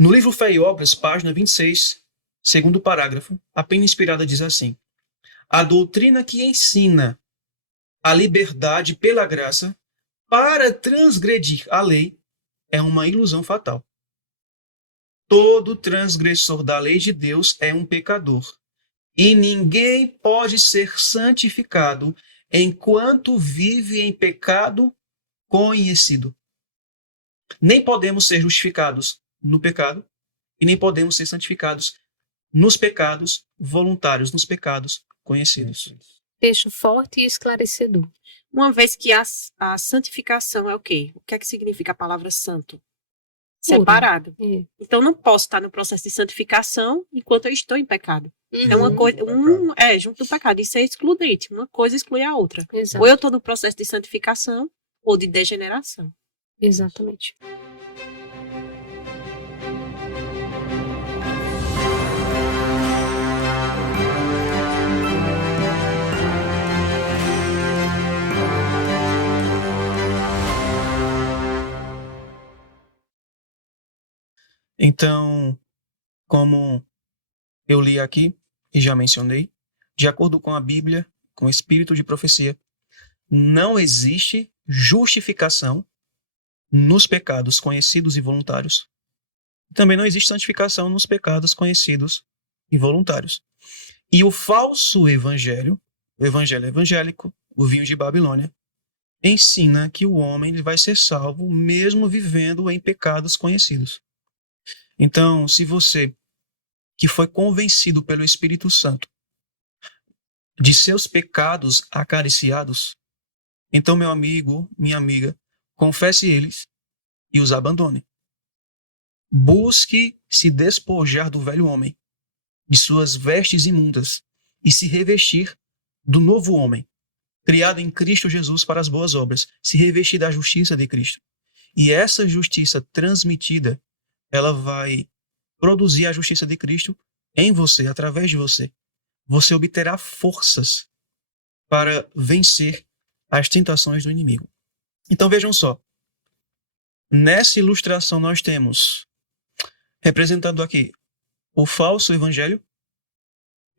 No livro Fé e Obras, página 26, segundo parágrafo, a pena inspirada diz assim: a doutrina que ensina a liberdade pela graça para transgredir a lei é uma ilusão fatal. Todo transgressor da lei de Deus é um pecador, e ninguém pode ser santificado enquanto vive em pecado conhecido. Nem podemos ser justificados no pecado, e nem podemos ser santificados nos pecados voluntários, nos pecados conhecidos. Texto forte e esclarecedor. Uma vez que a santificação é o quê? O que é que significa a palavra santo? Puro. Separado. É. Então, não posso estar no processo de santificação enquanto eu estou em pecado. Uhum. É uma coisa, junto do pecado. Isso é excludente. Uma coisa exclui a outra. Exato. Ou eu estou no processo de santificação ou de degeneração. Exatamente. Então, como eu li aqui e já mencionei, de acordo com a Bíblia, com o espírito de profecia, não existe justificação nos pecados conhecidos e voluntários. Também não existe santificação nos pecados conhecidos e voluntários. E o falso evangelho, o evangelho evangélico, o vinho de Babilônia, ensina que o homem vai ser salvo mesmo vivendo em pecados conhecidos. Então, se você que foi convencido pelo Espírito Santo de seus pecados acariciados, então, meu amigo, minha amiga, confesse eles e os abandone. Busque se despojar do velho homem, de suas vestes imundas, e se revestir do novo homem, criado em Cristo Jesus para as boas obras, se revestir da justiça de Cristo. E essa justiça transmitida, ela vai produzir a justiça de Cristo em você, através de você. Você obterá forças para vencer as tentações do inimigo. Então vejam só, nessa ilustração nós temos, representando aqui, o falso evangelho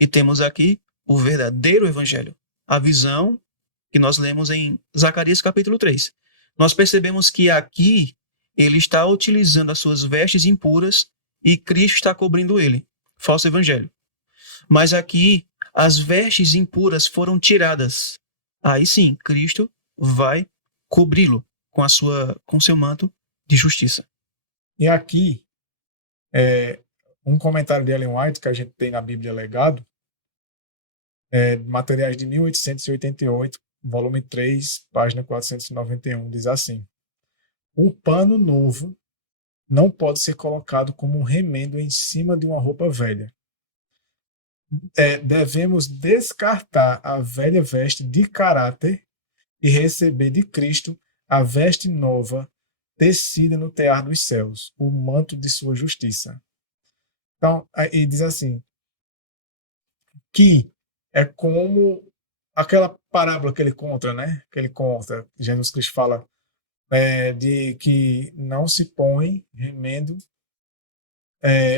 e temos aqui o verdadeiro evangelho, a visão que nós lemos em Zacarias capítulo 3. Nós percebemos que aqui ele está utilizando as suas vestes impuras e Cristo está cobrindo ele, falso evangelho. Mas aqui as vestes impuras foram tiradas. Aí sim, Cristo vai cobri-lo com seu manto de justiça. E aqui, um comentário de Ellen White que a gente tem na Bíblia Legado, materiais de 1888, volume 3, página 491, diz assim: um pano novo não pode ser colocado como um remendo em cima de uma roupa velha. Devemos descartar a velha veste de caráter e receber de Cristo a veste nova, tecida no tear dos céus, o manto de sua justiça. Então, e diz assim, que é como aquela parábola que ele conta, né? Que ele conta, Jesus Cristo fala de que não se põe remendo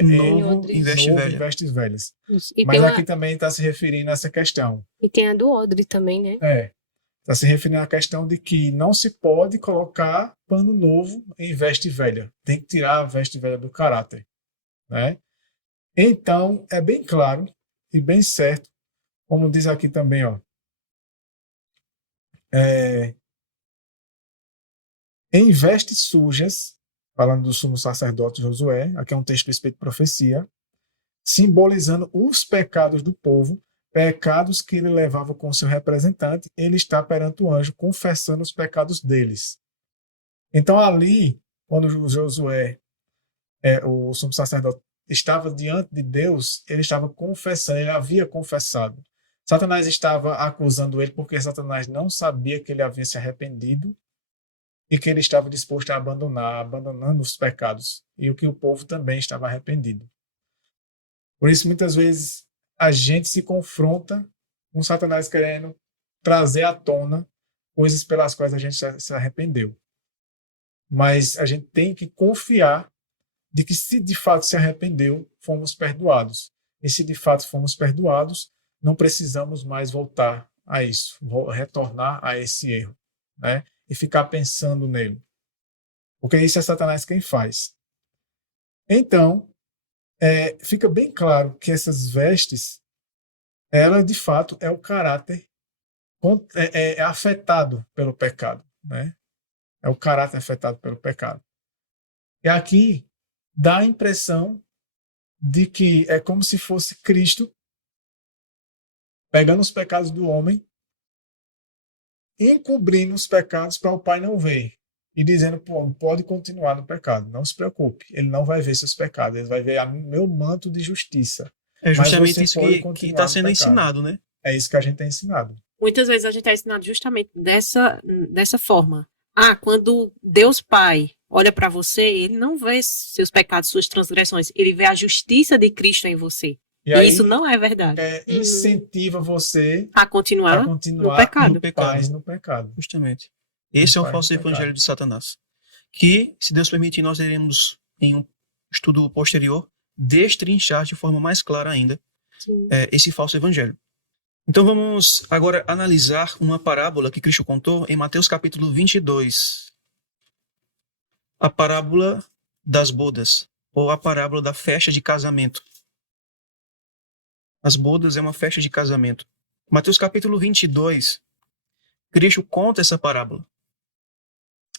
Novo em vestes velhas. E mas aqui também está se referindo a essa questão. E tem a do odre também, né? Está se referindo à questão de que não se pode colocar pano novo em veste velha. Tem que tirar a veste velha do caráter, né? Então, é bem claro e bem certo, como diz aqui também, ó, em vestes sujas, falando do sumo sacerdote Josué, aqui é um texto do Espírito de Profecia, simbolizando os pecados do povo, pecados que ele levava com seu representante, ele está perante o anjo confessando os pecados deles. Então ali, quando Josué, o sumo sacerdote, estava diante de Deus, ele estava confessando, ele havia confessado. Satanás estava acusando ele porque Satanás não sabia que ele havia se arrependido e que ele estava disposto a abandonando os pecados, e o que o povo também estava arrependido. Por isso, muitas vezes, a gente se confronta com Satanás querendo trazer à tona coisas pelas quais a gente se arrependeu. Mas a gente tem que confiar de que se de fato se arrependeu, fomos perdoados. E se de fato fomos perdoados, não precisamos mais voltar a isso, retornar a esse erro, né? E ficar pensando nele. Porque isso é Satanás quem faz. Então, fica bem claro que essas vestes, ela de fato é o caráter afetado pelo pecado, né? É o caráter afetado pelo pecado. E aqui dá a impressão de que é como se fosse Cristo pegando os pecados do homem, encobrindo os pecados para o Pai não ver. E dizendo, pô, pode continuar no pecado, não se preocupe, ele não vai ver seus pecados, ele vai ver meu manto de justiça. É justamente Mas você isso pode que continuar está no sendo pecado. ensinado, né? É isso que a gente tem ensinado. Muitas vezes a gente é ensinado justamente dessa forma. Quando Deus Pai olha para você, ele não vê seus pecados, suas transgressões, ele vê a justiça de Cristo em você. E aí, isso não é verdade. incentiva você A continuar no pecado. No paz no pecado. Justamente. Esse é o falso evangelho de Satanás. Que, se Deus permitir, nós iremos, em um estudo posterior, destrinchar de forma mais clara ainda esse falso evangelho. Então vamos agora analisar uma parábola que Cristo contou em Mateus capítulo 22. A parábola das bodas, ou a parábola da festa de casamento. As bodas é uma festa de casamento. Mateus capítulo 22, Cristo conta essa parábola.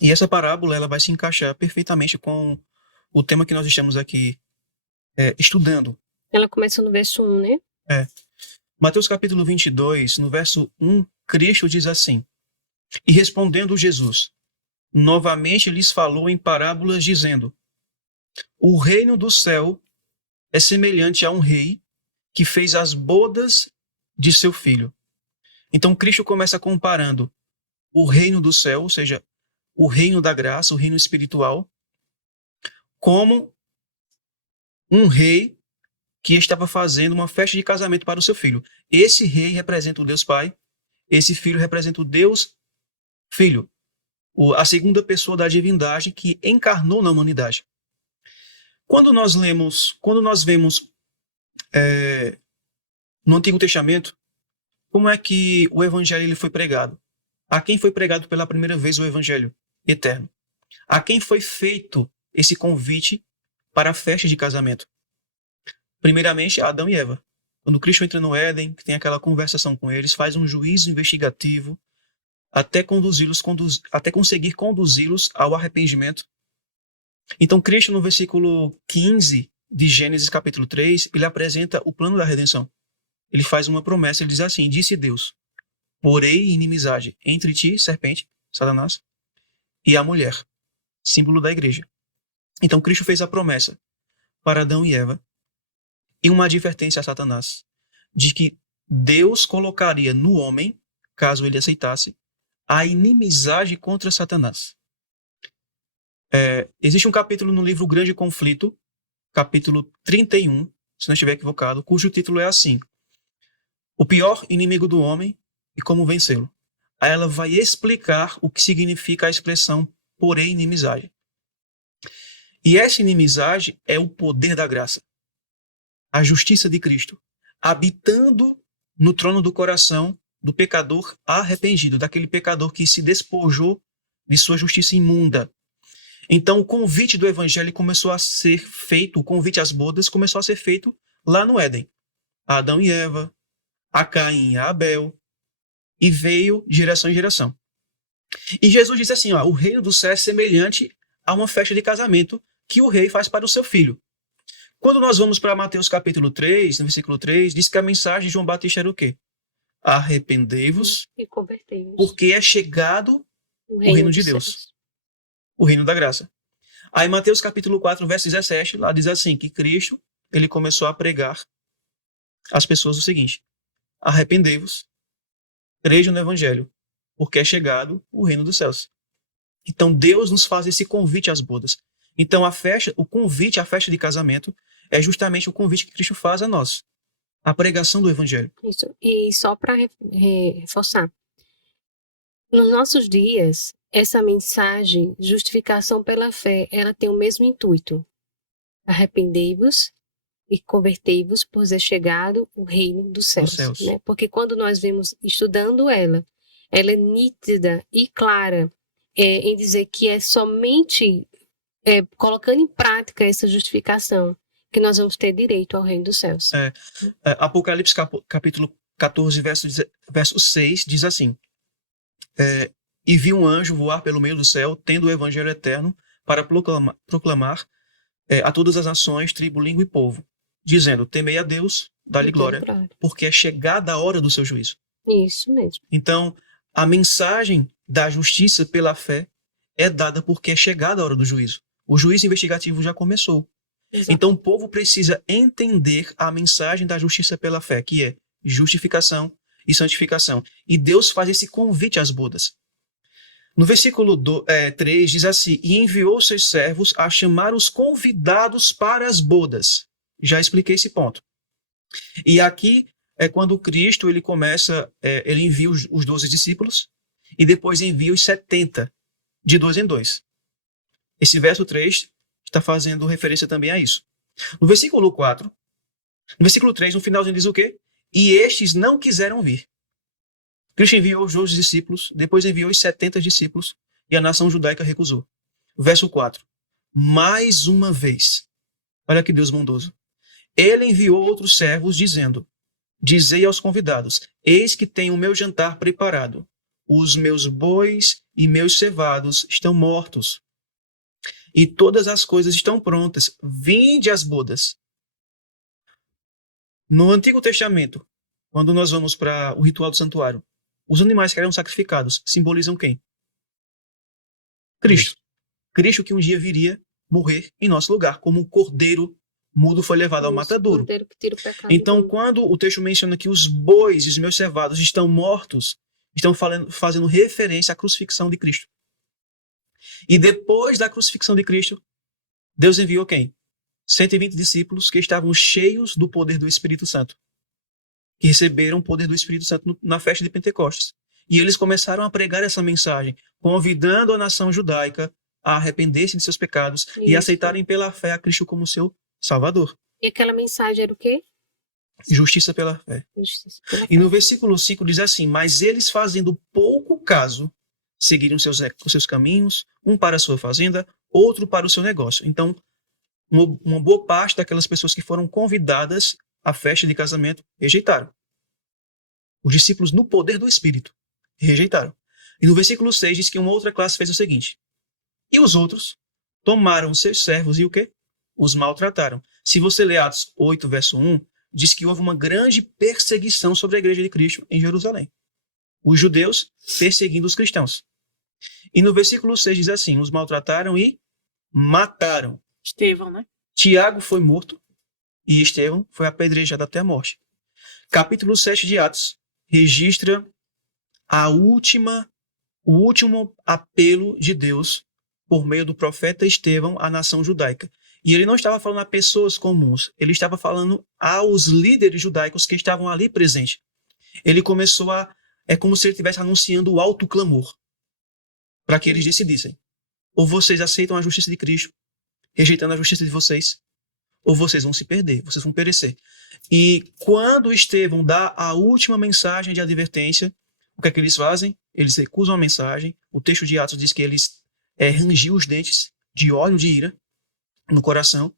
E essa parábola ela vai se encaixar perfeitamente com o tema que nós estamos aqui estudando. Ela começa no verso 1, né? Mateus capítulo 22, no verso 1, Cristo diz assim: E respondendo Jesus, novamente lhes falou em parábolas, dizendo: O reino do céu é semelhante a um rei que fez as bodas de seu filho. Então Cristo começa comparando o reino do céu, ou seja, o reino da graça, o reino espiritual, como um rei que estava fazendo uma festa de casamento para o seu filho. Esse rei representa o Deus Pai, esse filho representa o Deus Filho, a segunda pessoa da divindade que encarnou na humanidade. Quando nós vemos no Antigo Testamento, como é que o evangelho ele foi pregado? A quem foi pregado pela primeira vez o evangelho eterno? A quem foi feito esse convite para a festa de casamento? Primeiramente, a Adão e Eva. Quando Cristo entra no Éden, que tem aquela conversação com eles, faz um juízo investigativo até conseguir conduzi-los ao arrependimento. Então, Cristo, no versículo 15 de Gênesis capítulo 3, ele apresenta o plano da redenção. Ele faz uma promessa, ele diz assim: disse Deus, porei inimizade entre ti, serpente, Satanás, e a mulher, símbolo da igreja. Então, Cristo fez a promessa para Adão e Eva e uma advertência a Satanás de que Deus colocaria no homem, caso ele aceitasse, a inimizade contra Satanás. Existe um capítulo no livro Grande Conflito, capítulo 31, se não estiver equivocado, cujo título é assim: O pior inimigo do homem e como vencê-lo. Aí ela vai explicar o que significa a expressão porém inimizade. E essa inimizade é o poder da graça, a justiça de Cristo, habitando no trono do coração do pecador arrependido, daquele pecador que se despojou de sua justiça imunda. Então o convite do evangelho começou a ser feito, o convite às bodas começou a ser feito lá no Éden. A Adão e Eva, a Caim e a Abel, e veio de geração em geração. E Jesus diz assim, o reino do céu é semelhante a uma festa de casamento que o rei faz para o seu filho. Quando nós vamos para Mateus capítulo 3, no versículo 3, diz que a mensagem de João Batista era o quê? Arrependei-vos, E convertei-vos. porque é chegado o reino de dos Deus, céus. o reino da graça. Aí Mateus capítulo 4, verso 17, lá diz assim, que Cristo, ele começou a pregar às pessoas o seguinte: arrependei-vos, crejam no evangelho, porque é chegado o reino dos céus. Então Deus nos faz esse convite às bodas. Então o convite à festa de casamento é justamente o convite que Cristo faz a nós, a pregação do evangelho. Isso. E só para reforçar, nos nossos dias, essa mensagem, justificação pela fé, ela tem o mesmo intuito. arrependei-vos e convertei-vos, pois é chegado o reino dos céus. Né? Porque quando nós vemos estudando ela é nítida e clara em dizer que é somente colocando em prática essa justificação que nós vamos ter direito ao reino dos céus. Apocalipse capítulo 14, verso 6, diz assim: e vi um anjo voar pelo meio do céu, tendo o evangelho eterno para proclamar a todas as nações, tribo, língua e povo, dizendo: temei a Deus, dá-lhe glória, porque é chegada a hora do seu juízo. Isso mesmo. Então, a mensagem da justiça pela fé é dada porque é chegada a hora do juízo. O juízo investigativo já começou. Exato. Então, o povo precisa entender a mensagem da justiça pela fé, que é justificação e santificação. E Deus faz esse convite às bodas. No versículo 3 diz assim: e enviou seus servos a chamar os convidados para as bodas. Já expliquei esse ponto. E aqui é quando Cristo ele começa, ele envia os 12 discípulos e depois envia os 70, de 2 em 2. Esse verso 3 está fazendo referência também a isso. No versículo 4, no versículo 3, no finalzinho diz o quê? E estes não quiseram vir. Cristo enviou os 12 discípulos, depois enviou os 70 discípulos e a nação judaica recusou. Verso 4. Mais uma vez, olha que Deus bondoso. Ele enviou outros servos dizendo: dizei aos convidados, eis que tenho o meu jantar preparado. Os meus bois e meus cevados estão mortos. E todas as coisas estão prontas. Vinde às bodas. No Antigo Testamento, quando nós vamos para o ritual do santuário, os animais que eram sacrificados simbolizam quem? Cristo. Cristo que um dia viria morrer em nosso lugar, como um cordeiro mudo foi levado ao matadouro. Então, quando o texto menciona que os bois e os meus cevados estão mortos, estão fazendo referência à crucifixão de Cristo. E depois da crucifixão de Cristo, Deus enviou quem? 120 discípulos que estavam cheios do poder do Espírito Santo, que receberam o poder do Espírito Santo na festa de Pentecostes. E eles começaram a pregar essa mensagem, convidando a nação judaica a arrepender-se de seus pecados e aceitarem pela fé a Cristo como seu Salvador. E aquela mensagem era o quê? Justiça pela fé. Justiça pela fé. E no versículo 5 diz assim: mas eles, fazendo pouco caso, seguiram os seus caminhos, um para a sua fazenda, outro para o seu negócio. Então, uma boa parte daquelas pessoas que foram convidadas à festa de casamento rejeitaram. Os discípulos, no poder do Espírito, rejeitaram. E no versículo 6 diz que uma outra classe fez o seguinte: e os outros tomaram seus servos e o quê? Os maltrataram. Se você ler Atos 8, verso 1, diz que houve uma grande perseguição sobre a igreja de Cristo em Jerusalém. Os judeus perseguindo os cristãos. E no versículo 6 diz assim: os maltrataram e mataram. Estevão, né? Tiago foi morto e Estevão foi apedrejado até a morte. Capítulo 7 de Atos registra o último apelo de Deus por meio do profeta Estevão à nação judaica. E ele não estava falando a pessoas comuns, ele estava falando aos líderes judaicos que estavam ali presentes. Ele começou é como se ele estivesse anunciando o alto clamor, para que eles decidissem: ou vocês aceitam a justiça de Cristo, rejeitando a justiça de vocês, ou vocês vão se perder, vocês vão perecer. E quando Estevão dá a última mensagem de advertência, o que é que eles fazem? Eles recusam a mensagem. O texto de Atos diz que eles rangiam os dentes de ódio de ira no coração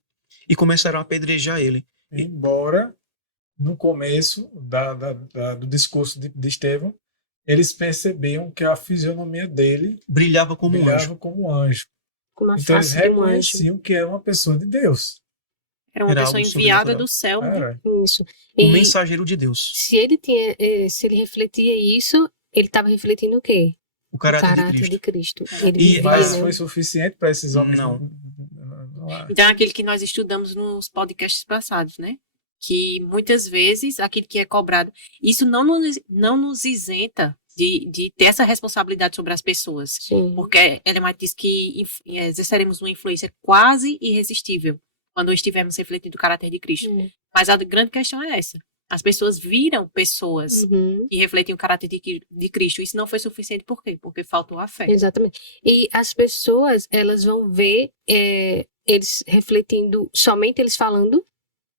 e começaram a apedrejar ele. Embora, no começo do discurso de Estevão, eles percebiam que a fisionomia dele brilhava como um anjo. Então eles reconheciam que era uma pessoa de Deus. Era uma pessoa enviada do céu, né? Isso. Um mensageiro de Deus. Se ele refletia isso, ele estava refletindo o quê? O caráter de Cristo. Mas foi suficiente para esses homens? Não. Então, aquilo que nós estudamos nos podcasts passados, né? Que muitas vezes aquilo que é cobrado, isso não nos isenta de ter essa responsabilidade sobre as pessoas. Sim. Porque Ellen White diz que exerceremos uma influência quase irresistível quando estivermos refletindo o caráter de Cristo. Mas a grande questão é essa. As pessoas viram pessoas que refletem o caráter de Cristo. Isso não foi suficiente por quê? Porque faltou a fé. Exatamente. E as pessoas, elas vão ver eles refletindo, somente eles falando?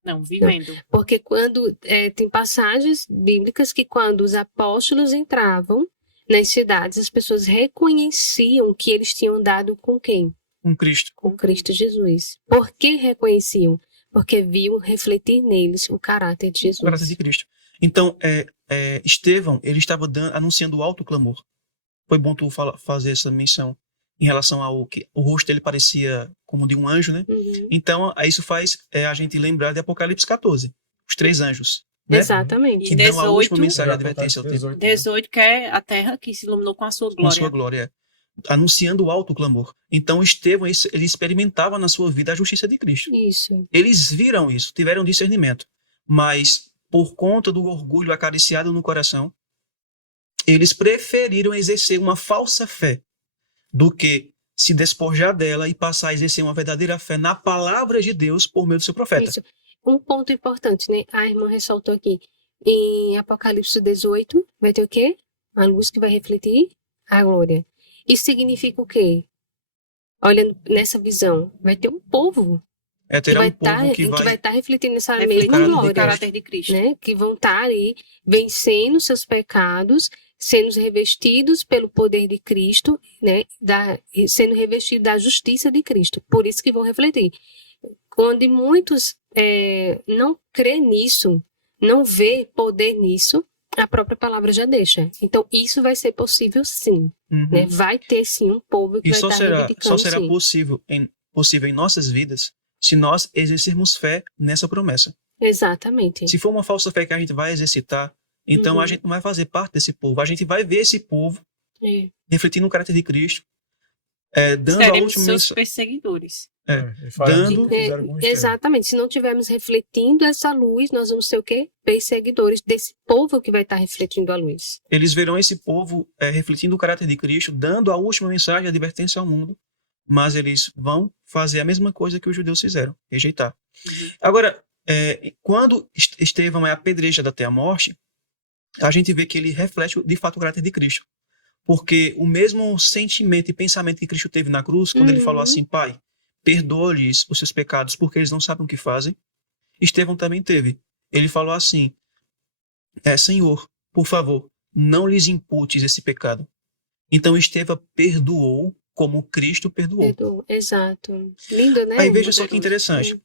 Não, vivendo. Porque quando tem passagens bíblicas que quando os apóstolos entravam nas cidades, as pessoas reconheciam que eles tinham andado com quem? Com Cristo. Com Cristo Jesus. Por que reconheciam? Porque viam refletir neles o caráter de Jesus. O caráter de Cristo. Então, Estevão, ele estava anunciando o alto clamor. Foi bom tu fazer essa menção em relação ao que o rosto dele parecia como de um anjo, né? Uhum. Então, isso faz a gente lembrar de Apocalipse 14, os 3 anjos. Né? Exatamente. Que dão a última mensagem de advertência ao tempo. 18, que é a terra que se iluminou com a sua glória. Com a sua glória, anunciando o alto clamor. Então, Estevão, ele experimentava na sua vida a justiça de Cristo. Isso. Eles viram isso, tiveram discernimento. Mas, por conta do orgulho acariciado no coração, eles preferiram exercer uma falsa fé do que se despojar dela e passar a exercer uma verdadeira fé na palavra de Deus por meio do seu profeta. Isso. Um ponto importante, né? A irmã ressaltou aqui. Em Apocalipse 18, vai ter o quê? A luz que vai refletir a glória. Isso significa o quê? Olhando nessa visão, vai ter um povo Terá um povo que vai estar refletindo essa refletir mesma o glória, caráter de Cristo. né? Que vão estar ali vencendo seus pecados, sendo revestidos pelo poder de Cristo, né? Sendo revestidos da justiça de Cristo. Por isso que vão refletir. Quando muitos não crê nisso, não vê poder nisso, a própria palavra já deixa. Então, isso vai ser possível sim. Uhum. Né? Vai ter sim um povo que e vai estar reivindicando, só será sim. possível em nossas vidas se nós exercermos fé nessa promessa. Exatamente. Se for uma falsa fé que a gente vai exercitar, então a gente não vai fazer parte desse povo. A gente vai ver esse povo refletindo o caráter de Cristo, dando a última seus perseguidores. Exatamente. Se não estivermos refletindo essa luz, nós vamos ser o quê? Perseguidores desse povo que vai estar refletindo a luz. Eles verão esse povo refletindo o caráter de Cristo, dando a última mensagem de advertência ao mundo, mas eles vão fazer a mesma coisa que os judeus fizeram, rejeitar. Uhum. Agora, quando Estevão é apedrejado até a morte, a gente vê que ele reflete de fato o caráter de Cristo. Porque o mesmo sentimento e pensamento que Cristo teve na cruz, quando ele falou assim, Pai, perdoa-lhes os seus pecados porque eles não sabem o que fazem, Estevão também teve. Ele falou assim, Senhor, por favor, não lhes imputes esse pecado. Então Estevão perdoou como Cristo perdoou. Exato. Lindo, né? Aí veja só que interessante.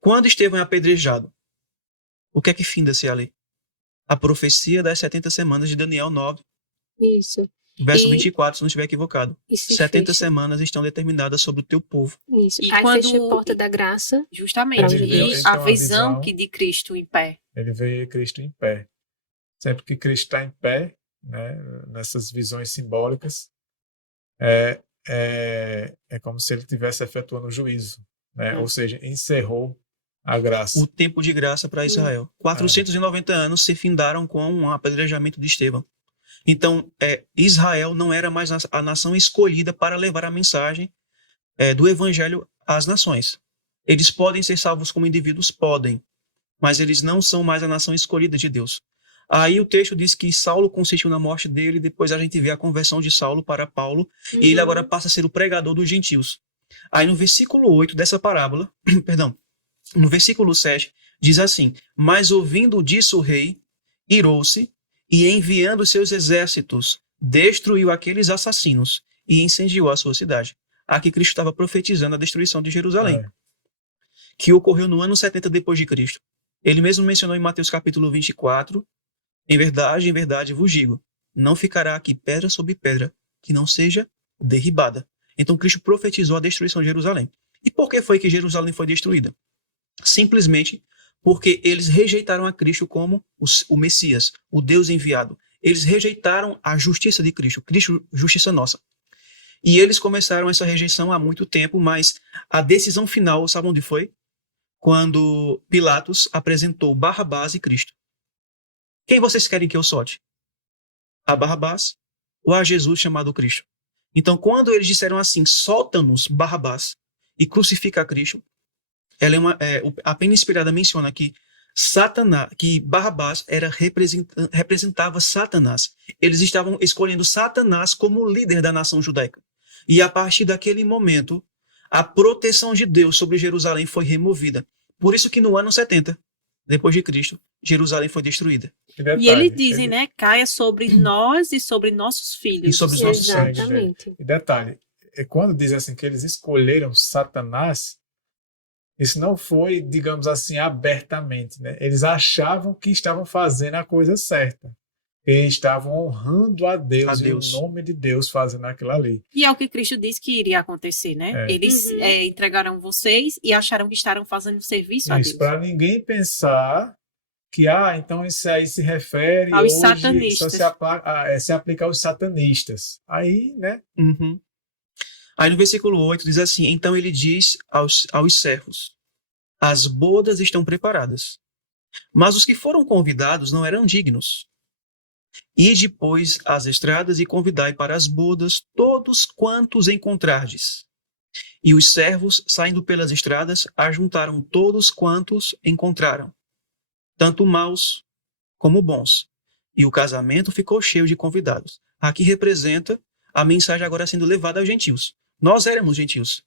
Quando Estevão é apedrejado, o que é que finda-se ali? A profecia das 70 semanas de Daniel 9. Isso. Verso 24, se não estiver equivocado. 70 fecha. semanas estão determinadas sobre o teu povo. Isso. E aí quando fecha a porta da graça. Justamente. E a visão que de Cristo em pé. Ele vê Cristo em pé. Sempre que Cristo está em pé, né, nessas visões simbólicas, é como se ele estivesse efetuando o juízo. Né? Ou seja, encerrou a graça. O tempo de graça para Israel. 490 anos se findaram com um apedrejamento de Estevão. Então, Israel não era mais a nação escolhida para levar a mensagem do evangelho às nações. Eles podem ser salvos como indivíduos? Podem. Mas eles não são mais a nação escolhida de Deus. Aí o texto diz que Saulo consentiu na morte dele, depois a gente vê a conversão de Saulo para Paulo, e ele agora passa a ser o pregador dos gentios. Aí no versículo 8 dessa parábola, no versículo 7, diz assim, mas ouvindo disso o rei, irou-se, e enviando seus exércitos, destruiu aqueles assassinos e incendiou a sua cidade. Aqui Cristo estava profetizando a destruição de Jerusalém, que ocorreu no ano 70 depois de Cristo. Ele mesmo mencionou em Mateus capítulo 24, em verdade vos digo, não ficará aqui pedra sobre pedra que não seja derribada. Então Cristo profetizou a destruição de Jerusalém. E por que foi que Jerusalém foi destruída? Simplesmente porque eles rejeitaram a Cristo como o Messias, o Deus enviado. Eles rejeitaram a justiça de Cristo, justiça nossa. E eles começaram essa rejeição há muito tempo, mas a decisão final, sabe onde foi? Quando Pilatos apresentou Barrabás e Cristo. Quem vocês querem que eu solte? A Barrabás ou a Jesus chamado Cristo? Então, quando eles disseram assim, solta-nos Barrabás e crucifica a Cristo, a Pena Inspirada menciona que Barrabás representava Satanás. Eles estavam escolhendo Satanás como líder da nação judaica. E a partir daquele momento, a proteção de Deus sobre Jerusalém foi removida. Por isso que no ano 70, depois de Cristo, Jerusalém foi destruída. E eles dizem, né? Caia sobre nós e sobre nossos filhos. E sobre os nossos sangue. Exatamente. E detalhe, quando diz assim que eles escolheram Satanás, isso não foi, digamos assim, abertamente, né? Eles achavam que estavam fazendo a coisa certa. Eles estavam honrando a Deus e o nome de Deus fazendo aquilo ali. E é o que Cristo disse que iria acontecer, né? Eles entregaram vocês e acharam que estavam fazendo serviço a Deus. Isso, para ninguém pensar que, então isso aí se refere aos hoje, satanistas. Só se aplica aos satanistas. Aí, né? Uhum. Aí no versículo 8 diz assim, então ele diz aos servos, as bodas estão preparadas, mas os que foram convidados não eram dignos. Ide, pois, às estradas e convidai para as bodas todos quantos encontrardes. E os servos, saindo pelas estradas, ajuntaram todos quantos encontraram, tanto maus como bons. E o casamento ficou cheio de convidados. Aqui representa a mensagem agora sendo levada aos gentios. Nós éramos gentios.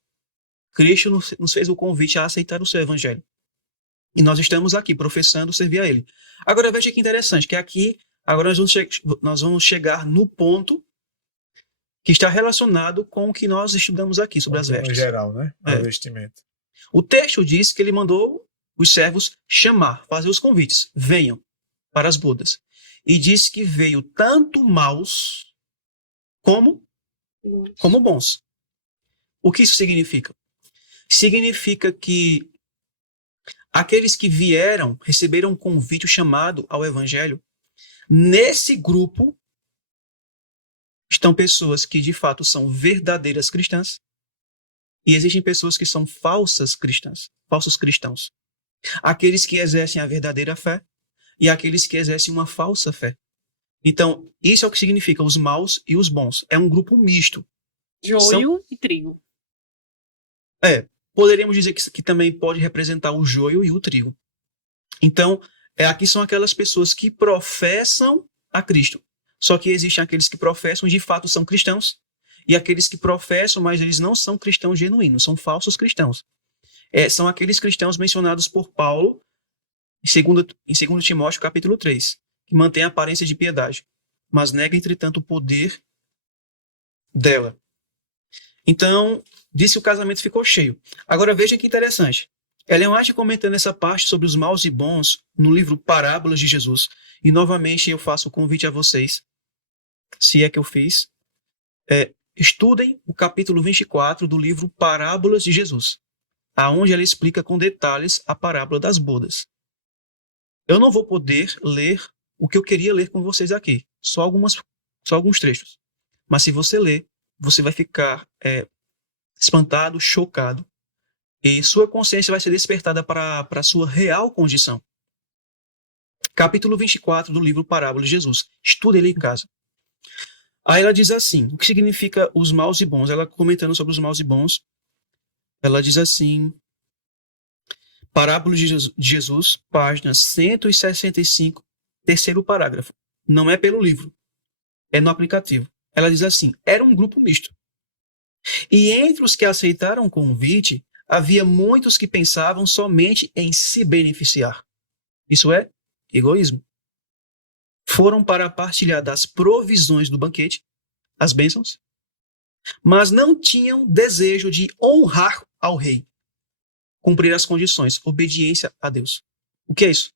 Cristo nos fez o convite a aceitar o seu evangelho. E nós estamos aqui professando servir a ele. Agora veja que interessante, que aqui, agora nós vamos chegar no ponto que está relacionado com o que nós estudamos aqui sobre as vestes. Em geral, né? O vestimento. O texto diz que ele mandou os servos chamar, fazer os convites. Venham para as bodas. E diz que veio tanto maus como bons. O que isso significa? Significa que aqueles que vieram, receberam um convite, o chamado ao evangelho. Nesse grupo estão pessoas que de fato são verdadeiras cristãs e existem pessoas que são falsas cristãs, falsos cristãos. Aqueles que exercem a verdadeira fé e aqueles que exercem uma falsa fé. Então, isso é o que significa os maus e os bons. É um grupo misto. Joio e trigo. Poderíamos dizer que também pode representar o joio e o trigo. Então, aqui são aquelas pessoas que professam a Cristo. Só que existem aqueles que professam e de fato são cristãos, e aqueles que professam, mas eles não são cristãos genuínos, são falsos cristãos. São aqueles cristãos mencionados por Paulo em 2 Timóteo capítulo 3, que mantém a aparência de piedade, mas nega, entretanto, o poder dela. Então, disse que o casamento ficou cheio. Agora veja que interessante. Ellen White comentando essa parte sobre os maus e bons no livro Parábolas de Jesus. E novamente eu faço o convite a vocês, se é que eu fiz, estudem o capítulo 24 do livro Parábolas de Jesus, aonde ela explica com detalhes a parábola das bodas. Eu não vou poder ler o que eu queria ler com vocês aqui, só alguns trechos. Mas se você ler, você vai ficar espantado, chocado, e sua consciência vai ser despertada para a sua real condição. Capítulo 24 do livro Parábolas de Jesus. Estude ele em casa. Aí ela diz assim, o que significa os maus e bons? Ela comentando sobre os maus e bons, ela diz assim, Parábolas de Jesus, página 165, terceiro parágrafo. Não é pelo livro, é no aplicativo. Ela diz assim, era um grupo misto. E entre os que aceitaram o convite, havia muitos que pensavam somente em se beneficiar. Isso é egoísmo. Foram para partilhar das provisões do banquete, as bênçãos, mas não tinham desejo de honrar ao rei, cumprir as condições, obediência a Deus. O que é isso?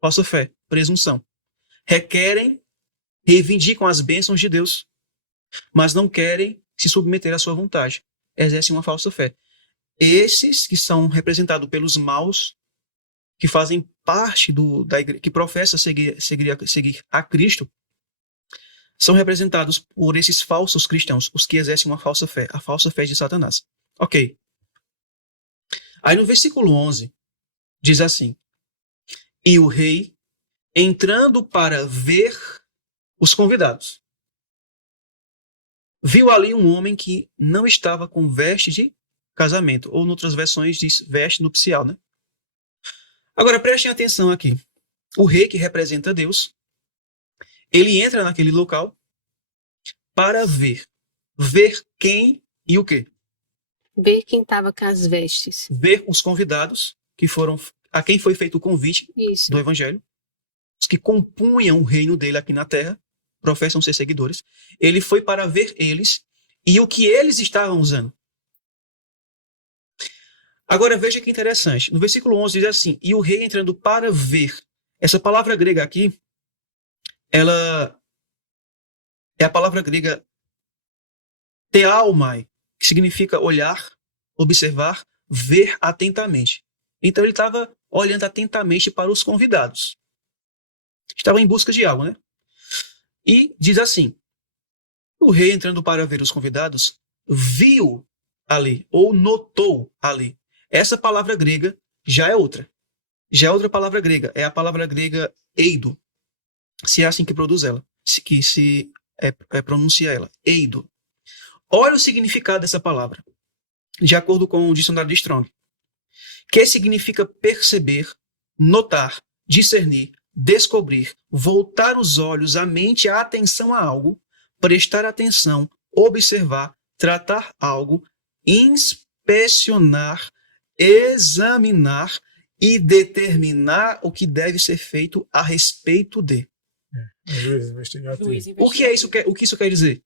Falsa fé, presunção. Reivindicam as bênçãos de Deus, mas não querem se submeter à sua vontade. Exercem uma falsa fé. Esses que são representados pelos maus, que fazem parte da igreja, que professam seguir a Cristo, são representados por esses falsos cristãos, os que exercem uma falsa fé, a falsa fé de Satanás. Ok. Aí no versículo 11, diz assim, e o rei, entrando para ver os convidados, viu ali um homem que não estava com veste de casamento, ou em outras versões diz veste nupcial, né? Agora prestem atenção aqui. O rei, que representa Deus, ele entra naquele local para ver quem e o quê? Ver quem estava com as vestes. Ver os convidados, que foram a quem foi feito o convite Isso. do evangelho, os que compunham o reino dele aqui na terra, professam ser seguidores. Ele foi para ver eles e o que eles estavam usando. Agora veja que interessante. No versículo 11 diz assim: e o rei entrando para ver. Essa palavra grega aqui, ela é a palavra grega theaomai, que significa olhar, observar, ver atentamente. Então ele estava olhando atentamente para os convidados. Estava em busca de algo, né? E diz assim: o rei entrando para ver os convidados, viu ali, ou notou ali. Essa palavra grega já é outra. Já é outra palavra grega. É a palavra grega eido. Se é assim que produz ela. Que se pronuncia ela. Eido. Olha o significado dessa palavra. De acordo com o dicionário de Strong. Que significa perceber, notar, discernir, descobrir, voltar os olhos, a mente, a atenção a algo, prestar atenção, observar, tratar algo, inspecionar, examinar e determinar o que deve ser feito a respeito de. Juiz investigativo. O que é isso? O que isso quer dizer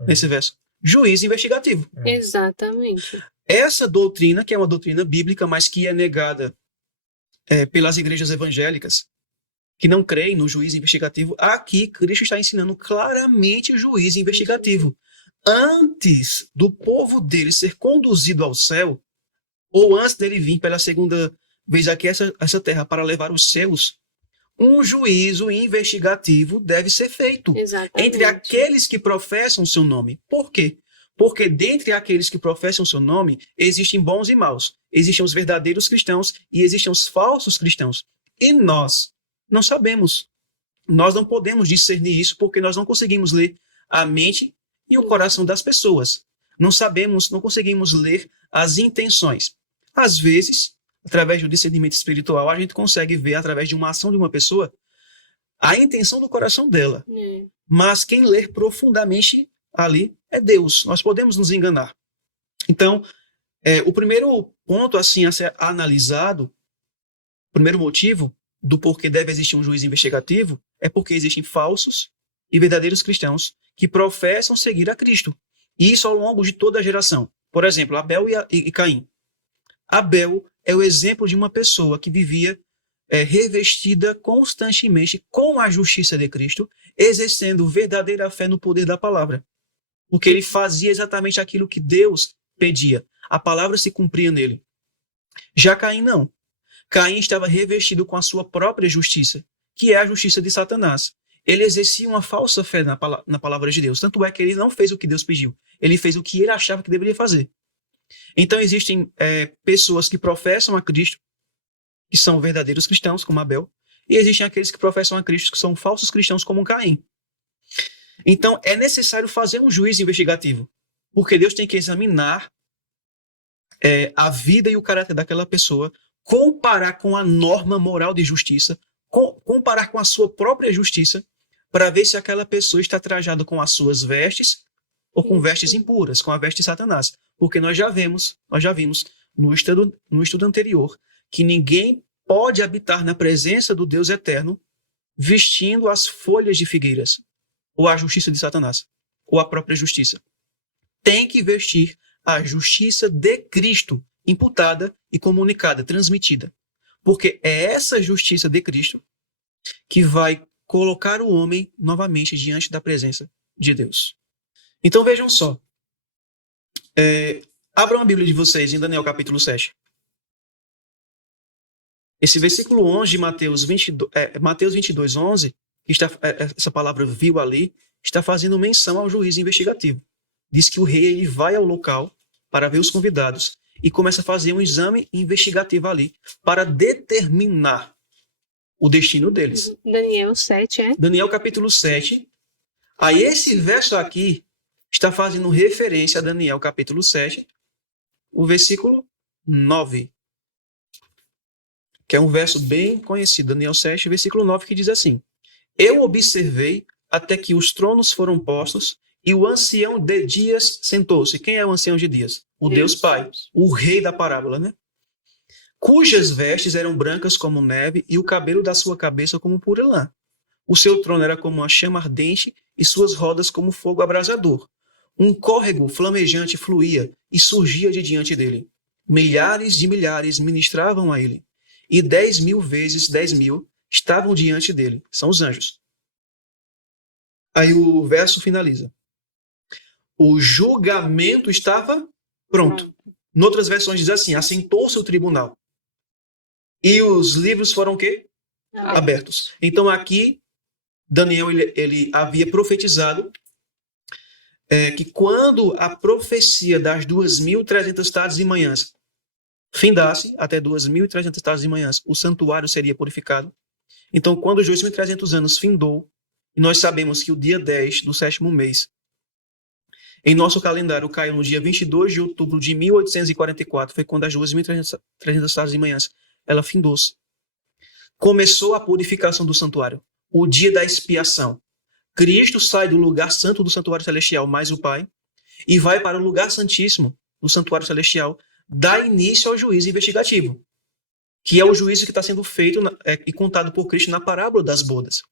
nesse verso? Juiz investigativo. Exatamente. Essa doutrina, que é uma doutrina bíblica, mas que é negada pelas igrejas evangélicas, que não creem no juiz investigativo, aqui Cristo está ensinando claramente o juiz investigativo. Antes do povo dele ser conduzido ao céu, ou antes dele vir pela segunda vez aqui essa terra para levar os seus, um juízo investigativo deve ser feito. Exatamente. Entre aqueles que professam seu nome. Por quê? Porque dentre aqueles que professam seu nome, existem bons e maus. Existem os verdadeiros cristãos e existem os falsos cristãos. E nós não sabemos. Nós não podemos discernir isso porque nós não conseguimos ler a mente e o coração das pessoas. Não sabemos, não conseguimos ler as intenções. Às vezes, através do discernimento espiritual, a gente consegue ver, através de uma ação de uma pessoa, a intenção do coração dela. Mas quem lê profundamente ali é Deus. Nós podemos nos enganar. Então, o primeiro ponto assim, a ser analisado, o primeiro motivo do porquê deve existir um juiz investigativo é porque existem falsos e verdadeiros cristãos que professam seguir a Cristo. E isso ao longo de toda a geração. Por exemplo, Abel e Caim. Abel é o exemplo de uma pessoa que vivia revestida constantemente com a justiça de Cristo, exercendo verdadeira fé no poder da palavra. Porque ele fazia exatamente aquilo que Deus pedia. A palavra se cumpria nele. Já Caim não. Caim estava revestido com a sua própria justiça, que é a justiça de Satanás. Ele exercia uma falsa fé na palavra de Deus. Tanto é que ele não fez o que Deus pediu. Ele fez o que ele achava que deveria fazer. Então existem pessoas que professam a Cristo, que são verdadeiros cristãos, como Abel, e existem aqueles que professam a Cristo, que são falsos cristãos, como Caim. Então é necessário fazer um juízo investigativo, porque Deus tem que examinar a vida e o caráter daquela pessoa, comparar com a norma moral de justiça, comparar com a sua própria justiça, para ver se aquela pessoa está trajada com as suas vestes ou com vestes impuras, com a veste de Satanás. Porque nós já vimos no estudo anterior que ninguém pode habitar na presença do Deus eterno vestindo as folhas de figueiras, ou a justiça de Satanás, ou a própria justiça. Tem que vestir a justiça de Cristo, imputada e comunicada, transmitida. Porque é essa justiça de Cristo que vai colocar o homem novamente diante da presença de Deus. Então vejam só. Abram a Bíblia de vocês em Daniel capítulo 7. Esse versículo 11 de Mateus 22, 11, que essa palavra viu ali, está fazendo menção ao juízo investigativo. Diz que o rei ele vai ao local para ver os convidados e começa a fazer um exame investigativo ali para determinar o destino deles. Daniel 7, Daniel capítulo 7. Aí esse verso aqui está fazendo referência a Daniel capítulo 7, o versículo 9. Que é um verso bem conhecido, Daniel 7, versículo 9, que diz assim: eu observei até que os tronos foram postos e o ancião de dias sentou-se. Quem é o ancião de dias? o Deus Pai, o rei da parábola, né? Cujas vestes eram brancas como neve e o cabelo da sua cabeça como pura lã. O seu trono era como uma chama ardente e suas rodas como fogo abrasador. Um córrego flamejante fluía e surgia de diante dele. Milhares de milhares ministravam a ele. E 10.000 vezes 10.000 estavam diante dele. São os anjos. Aí o verso finaliza. O julgamento estava pronto. Noutras versões diz assim, assentou-se o tribunal. E os livros foram o quê? Abertos. Então aqui, Daniel ele havia profetizado que quando a profecia das 2.300 tardes e manhãs findasse, até 2.300 tardes e manhãs, o santuário seria purificado. Então, quando os 2.300 anos findou, e nós sabemos que o dia 10 do 7º mês, em nosso calendário, caiu no dia 22 de outubro de 1844, foi quando as 2.300 tardes e manhãs, ela findou-se. Começou a purificação do santuário, o dia da expiação. Cristo sai do lugar santo do santuário celestial, mais o Pai, e vai para o lugar santíssimo do santuário celestial, dá início ao juízo investigativo, que é o juízo que está sendo feito e contado por Cristo na parábola das bodas.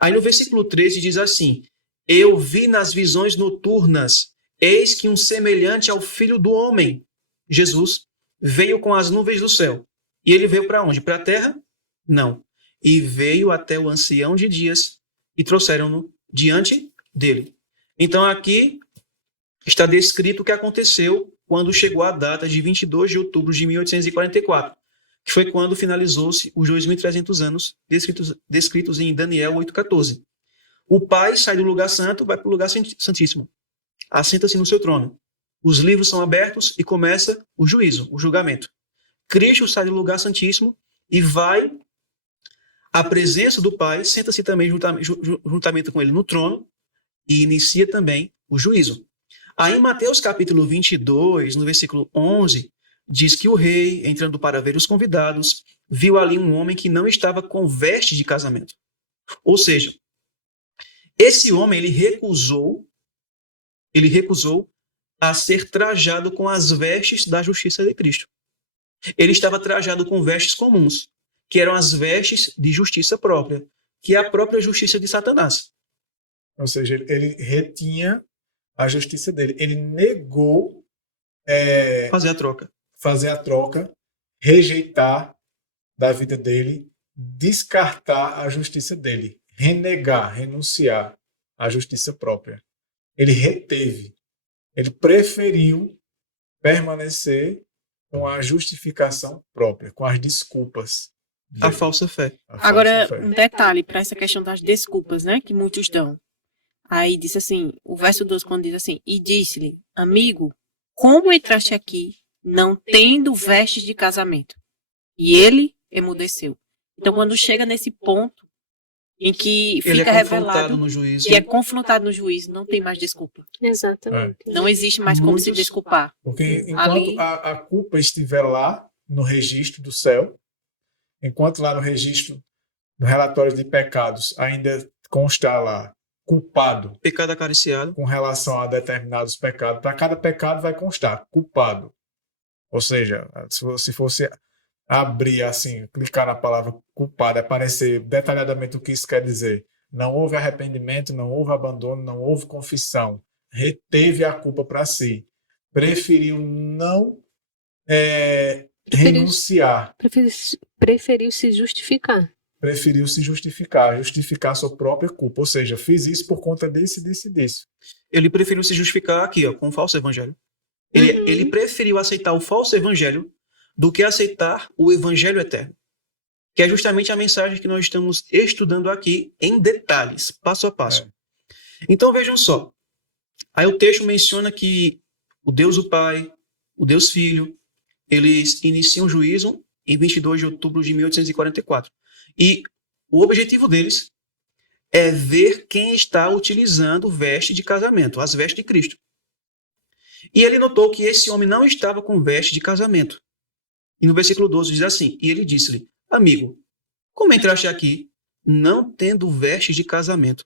Aí no versículo 13 diz assim, eu vi nas visões noturnas, eis que um semelhante ao Filho do Homem, Jesus, veio com as nuvens do céu. E ele veio para onde? Para a terra? Não. E veio até o ancião de dias e trouxeram-no diante dele. Então aqui está descrito o que aconteceu quando chegou a data de 22 de outubro de 1844, que foi quando finalizou-se os 2.300 anos descritos em Daniel 8,14. O Pai sai do lugar santo, vai para o lugar santíssimo. Assenta-se no seu trono. Os livros são abertos e começa o juízo, o julgamento. Cristo sai do lugar santíssimo e vai à presença do Pai, senta-se também juntamente com ele no trono e inicia também o juízo. Aí em Mateus capítulo 22, no versículo 11, diz que o rei, entrando para ver os convidados, viu ali um homem que não estava com veste de casamento. Ou seja, esse homem ele recusou a ser trajado com as vestes da justiça de Cristo. Ele estava trajado com vestes comuns, que eram as vestes de justiça própria, que é a própria justiça de Satanás. Ou seja, ele retinha a justiça dele. Ele negou fazer a troca, rejeitar da vida dele, descartar a justiça dele, renegar, renunciar à justiça própria. Ele reteve, ele preferiu permanecer com a justificação própria, com as desculpas dele. A falsa fé. Agora, um detalhe para essa questão das desculpas, né, que muitos dão. Aí diz assim, o verso 12, quando diz assim, e disse-lhe, amigo, como entraste aqui, não tendo vestes de casamento? E ele emudeceu. Então, quando chega nesse ponto em que fica revelado no juízo, que é confrontado no juízo, não tem mais desculpa. Exatamente. Não existe mais como se desculpar. Porque enquanto a culpa estiver lá no registro do céu, enquanto lá no registro, no relatório de pecados, ainda constar lá culpado. Pecado acariciado. Com relação a determinados pecados. Para cada pecado vai constar culpado. Ou seja, se fosse abrir assim, clicar na palavra culpado, aparecer detalhadamente o que isso quer dizer. Não houve arrependimento, não houve abandono, não houve confissão. Reteve a culpa para si. Preferiu não renunciar. Preferiu se justificar. Preferiu se justificar sua própria culpa. Ou seja, fiz isso por conta disso. Ele preferiu se justificar aqui, com o falso evangelho. Ele preferiu aceitar o falso evangelho do que aceitar o evangelho eterno. Que é justamente a mensagem que nós estamos estudando aqui em detalhes, passo a passo. Então vejam só. Aí o texto menciona que o Deus o Pai, o Deus Filho, eles iniciam o juízo em 22 de outubro de 1844. E o objetivo deles é ver quem está utilizando veste de casamento, as vestes de Cristo. E ele notou que esse homem não estava com veste de casamento. E no versículo 12 diz assim, e ele disse-lhe, amigo, como entraste aqui, não tendo vestes de casamento?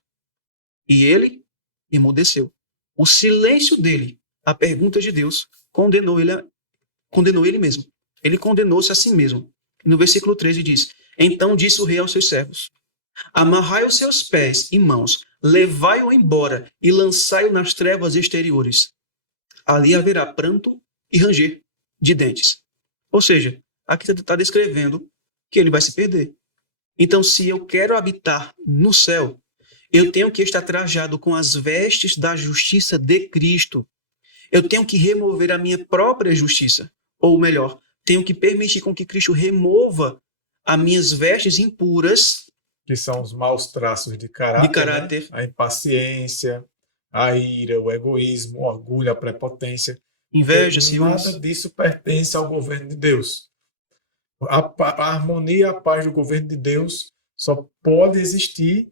E ele emudeceu. O silêncio dele a pergunta de Deus, condenou ele mesmo. Ele condenou-se a si mesmo. No versículo 13 diz: Então disse o rei aos seus servos: Amarrai os seus pés e mãos, levai-o embora e lançai-o nas trevas exteriores. Ali haverá pranto e ranger de dentes. Ou seja, aqui está descrevendo que ele vai se perder. Então, se eu quero habitar no céu, eu tenho que estar trajado com as vestes da justiça de Cristo. Eu tenho que remover a minha própria justiça. Ou melhor, tenho que permitir com que Cristo remova as minhas vestes impuras. Que são os maus traços de caráter. Né? A impaciência, a ira, o egoísmo, o orgulho, a prepotência. Inveja, ciúmes. Nada disso pertence ao governo de Deus. A harmonia e a paz do governo de Deus só pode existir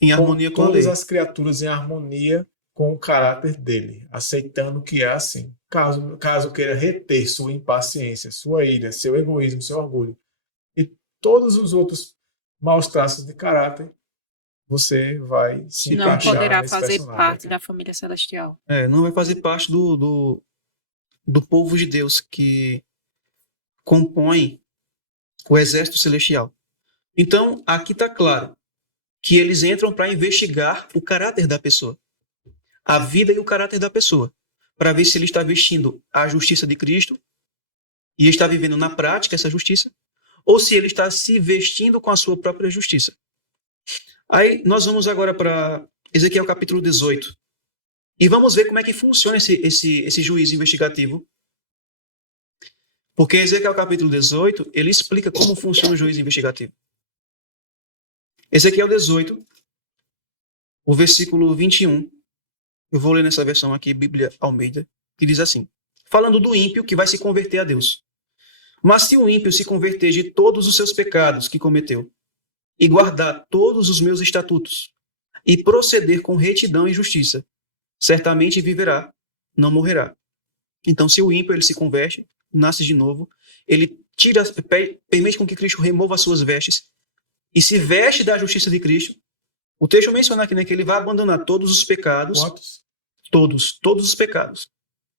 em harmonia com todas as criaturas em harmonia com o caráter dele, aceitando que é assim. Caso queira reter sua impaciência, sua ira, seu egoísmo, seu orgulho e todos os outros maus traços de caráter, você vai se encaixar não poderá nesse fazer personagem parte aqui. da família celestial. Não vai fazer parte do povo de Deus que compõe o exército celestial. Então, aqui está claro que eles entram para investigar o caráter da pessoa, a vida e o caráter da pessoa, para ver se ele está vestindo a justiça de Cristo e está vivendo na prática essa justiça, ou se ele está se vestindo com a sua própria justiça. Aí nós vamos agora para Ezequiel capítulo 18 e vamos ver como é que funciona esse juízo investigativo. Porque Ezequiel capítulo 18, ele explica como funciona o juízo investigativo. Ezequiel 18, o versículo 21, eu vou ler nessa versão aqui, Bíblia Almeida, que diz assim: falando do ímpio que vai se converter a Deus. Mas se o ímpio se converter de todos os seus pecados que cometeu, e guardar todos os meus estatutos, e proceder com retidão e justiça, certamente viverá, não morrerá. Então, se o ímpio ele se converte, nasce de novo, ele permite com que Cristo remova as suas vestes e se veste da justiça de Cristo. O texto menciona aqui, né, que ele vai abandonar todos os pecados. Quantos? Todos os pecados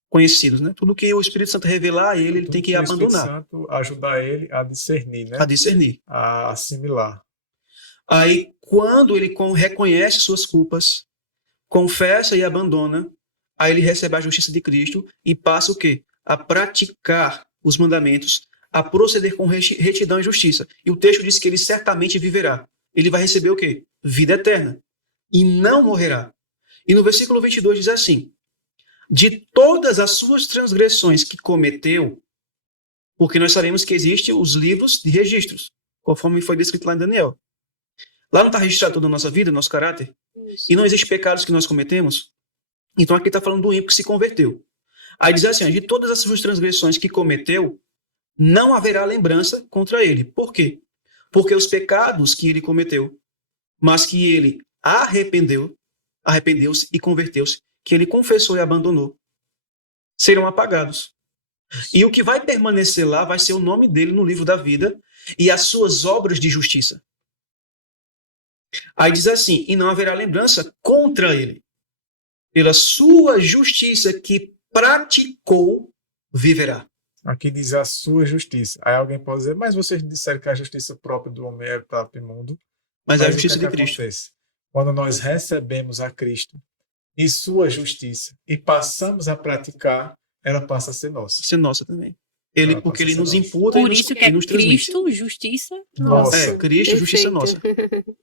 conhecidos, né? Tudo que o Espírito Santo revelar a ele tem que abandonar. O Espírito Santo ajudar ele a discernir, né? A discernir. A assimilar. Aí, quando ele reconhece suas culpas, confessa e abandona, aí ele recebe a justiça de Cristo e passa o quê? A praticar os mandamentos, a proceder com retidão e justiça. E o texto diz que ele certamente viverá. Ele vai receber o quê? Vida eterna. E não morrerá. E no versículo 22 diz assim: de todas as suas transgressões que cometeu, porque nós sabemos que existem os livros de registros, conforme foi descrito lá em Daniel. Lá não está registrado toda a nossa vida, nosso caráter? E não existem pecados que nós cometemos? Então aqui está falando do ímpio que se converteu. Aí diz assim: de todas as suas transgressões que cometeu, não haverá lembrança contra ele. Por quê? Porque os pecados que ele cometeu, mas que ele arrependeu-se e converteu-se, que ele confessou e abandonou, serão apagados. E o que vai permanecer lá vai ser o nome dele no livro da vida e as suas obras de justiça. Aí diz assim: e não haverá lembrança contra ele. Pela sua justiça que praticou, viverá. Aqui diz a sua justiça. Aí alguém pode dizer: mas vocês disseram que a justiça própria do homem é para o imundo. Mas é a justiça de Cristo. Acontece? Quando nós recebemos a Cristo e sua justiça e passamos a praticar, ela passa a ser nossa. Ser nossa também. Porque ele nos imputa Por isso que é nos transmite. Cristo, justiça nossa. Cristo, justiça nossa.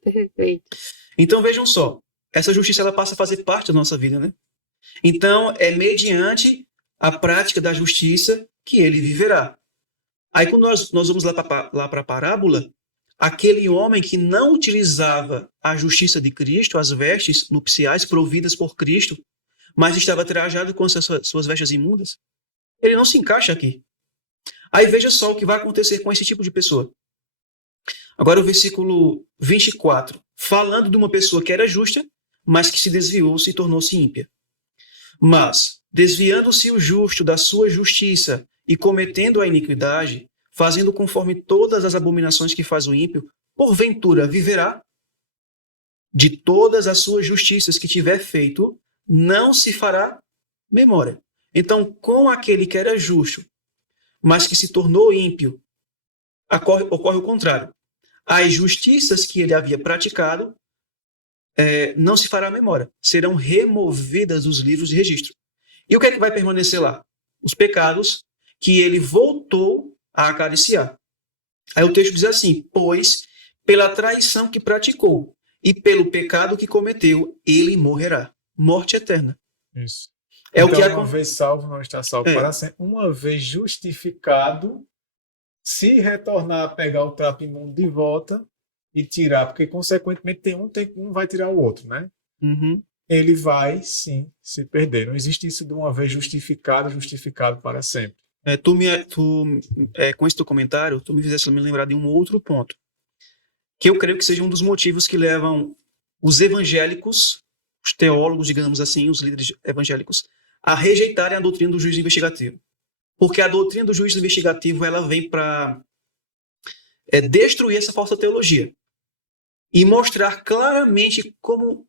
Perfeito. Então vejam só, essa justiça ela passa a fazer parte da nossa vida, né? Então é mediante a prática da justiça que ele viverá. Aí quando nós vamos lá para a parábola, aquele homem que não utilizava a justiça de Cristo, as vestes nupciais providas por Cristo, mas estava trajado com as suas vestes imundas, ele não se encaixa aqui. Aí veja só o que vai acontecer com esse tipo de pessoa. Agora o versículo 24, falando de uma pessoa que era justa, mas que se desviou-se e tornou-se ímpia. Mas, desviando-se o justo da sua justiça e cometendo a iniquidade, fazendo conforme todas as abominações que faz o ímpio, porventura viverá? De todas as suas justiças que tiver feito, não se fará memória. Então, com aquele que era justo, mas que se tornou ímpio, ocorre o contrário. As justiças que ele havia praticado não se fará memória, serão removidas dos livros de registro. E o que é que vai permanecer lá? Os pecados que ele voltou a acariciar. Aí o texto diz assim: pois pela traição que praticou e pelo pecado que cometeu, ele morrerá. Morte eterna. Isso. É então, o que uma vez salvo, não está salvo para sempre. Uma vez justificado, se retornar a pegar o trapo imundo de volta e tirar, porque consequentemente um vai tirar o outro, né? Uhum. Ele vai, sim, se perder. Não existe isso de uma vez justificado para sempre. Com esse teu comentário, tu me fizesse me lembrar de um outro ponto, que eu creio que seja um dos motivos que levam os evangélicos, os teólogos, digamos assim, os líderes evangélicos, a rejeitarem a doutrina do juízo investigativo. Porque a doutrina do juízo investigativo ela vem para destruir essa falsa teologia e mostrar claramente como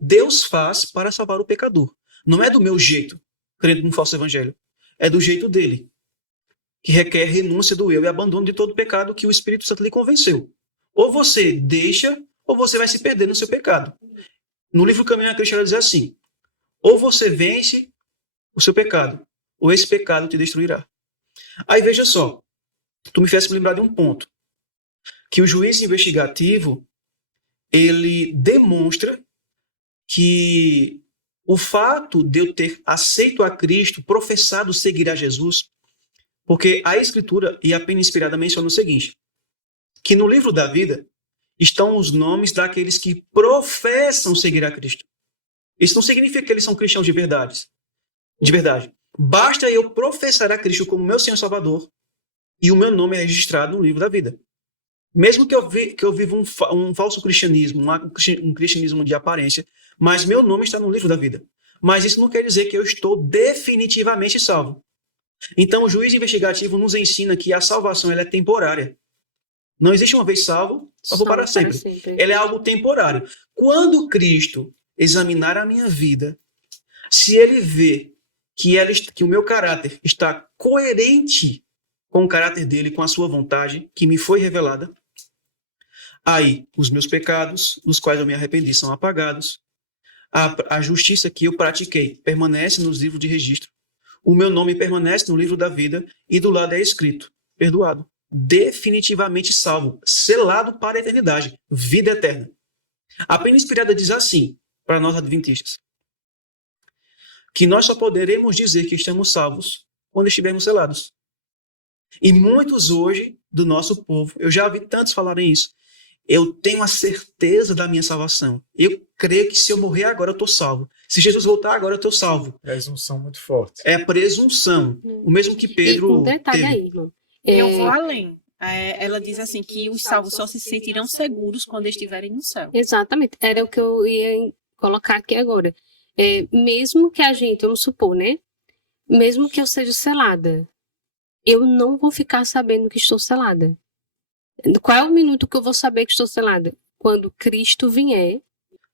Deus faz para salvar o pecador. Não é do meu jeito, crendo num falso evangelho. É do jeito dele, que requer renúncia do eu e abandono de todo o pecado que o Espírito Santo lhe convenceu. Ou você deixa, ou você vai se perder no seu pecado. No livro Caminho a Cristo, ela diz assim: ou você vence o seu pecado, ou esse pecado te destruirá. Aí veja só, tu me fez me lembrar de um ponto, que o juízo investigativo, ele demonstra que o fato de eu ter aceito a Cristo, professado seguir a Jesus, porque a Escritura e a pena inspirada mencionam o seguinte, que no livro da vida estão os nomes daqueles que professam seguir a Cristo. Isso não significa que eles são cristãos de verdade. Basta eu professar a Cristo como meu Senhor e Salvador e o meu nome é registrado no livro da vida. Mesmo que eu viva um falso cristianismo, um cristianismo de aparência, mas meu nome está no livro da vida. Mas isso não quer dizer que eu estou definitivamente salvo. Então, o juízo investigativo nos ensina que a salvação ela é temporária. Não existe uma vez salvo para sempre. Ela é algo temporário. Quando Cristo examinar a minha vida, se ele vê que o meu caráter está coerente com o caráter dele, com a sua vontade, que me foi revelada, aí os meus pecados, dos quais eu me arrependi, são apagados. A justiça que eu pratiquei permanece nos livros de registro. O meu nome permanece no livro da vida e do lado é escrito: perdoado, definitivamente salvo, selado para a eternidade, vida eterna. A pena inspirada diz assim, para nós adventistas, que nós só poderemos dizer que estamos salvos quando estivermos selados. E muitos hoje do nosso povo, eu já vi tantos falarem isso, eu tenho a certeza da minha salvação. Eu creio que se eu morrer agora, eu estou salvo. Se Jesus voltar agora, eu estou salvo. Presunção muito forte. É a presunção. O mesmo que Pedro e um detalhe teve. aí, irmão. Eu vou além. Ela diz assim que os salvos só se sentirão seguros quando estiverem no céu. Exatamente. Era o que eu ia colocar aqui agora. Mesmo que a gente, vamos supor, né? Mesmo que eu seja selada, eu não vou ficar sabendo que estou selada. Qual é o minuto que eu vou saber que estou selada? Quando Cristo vier.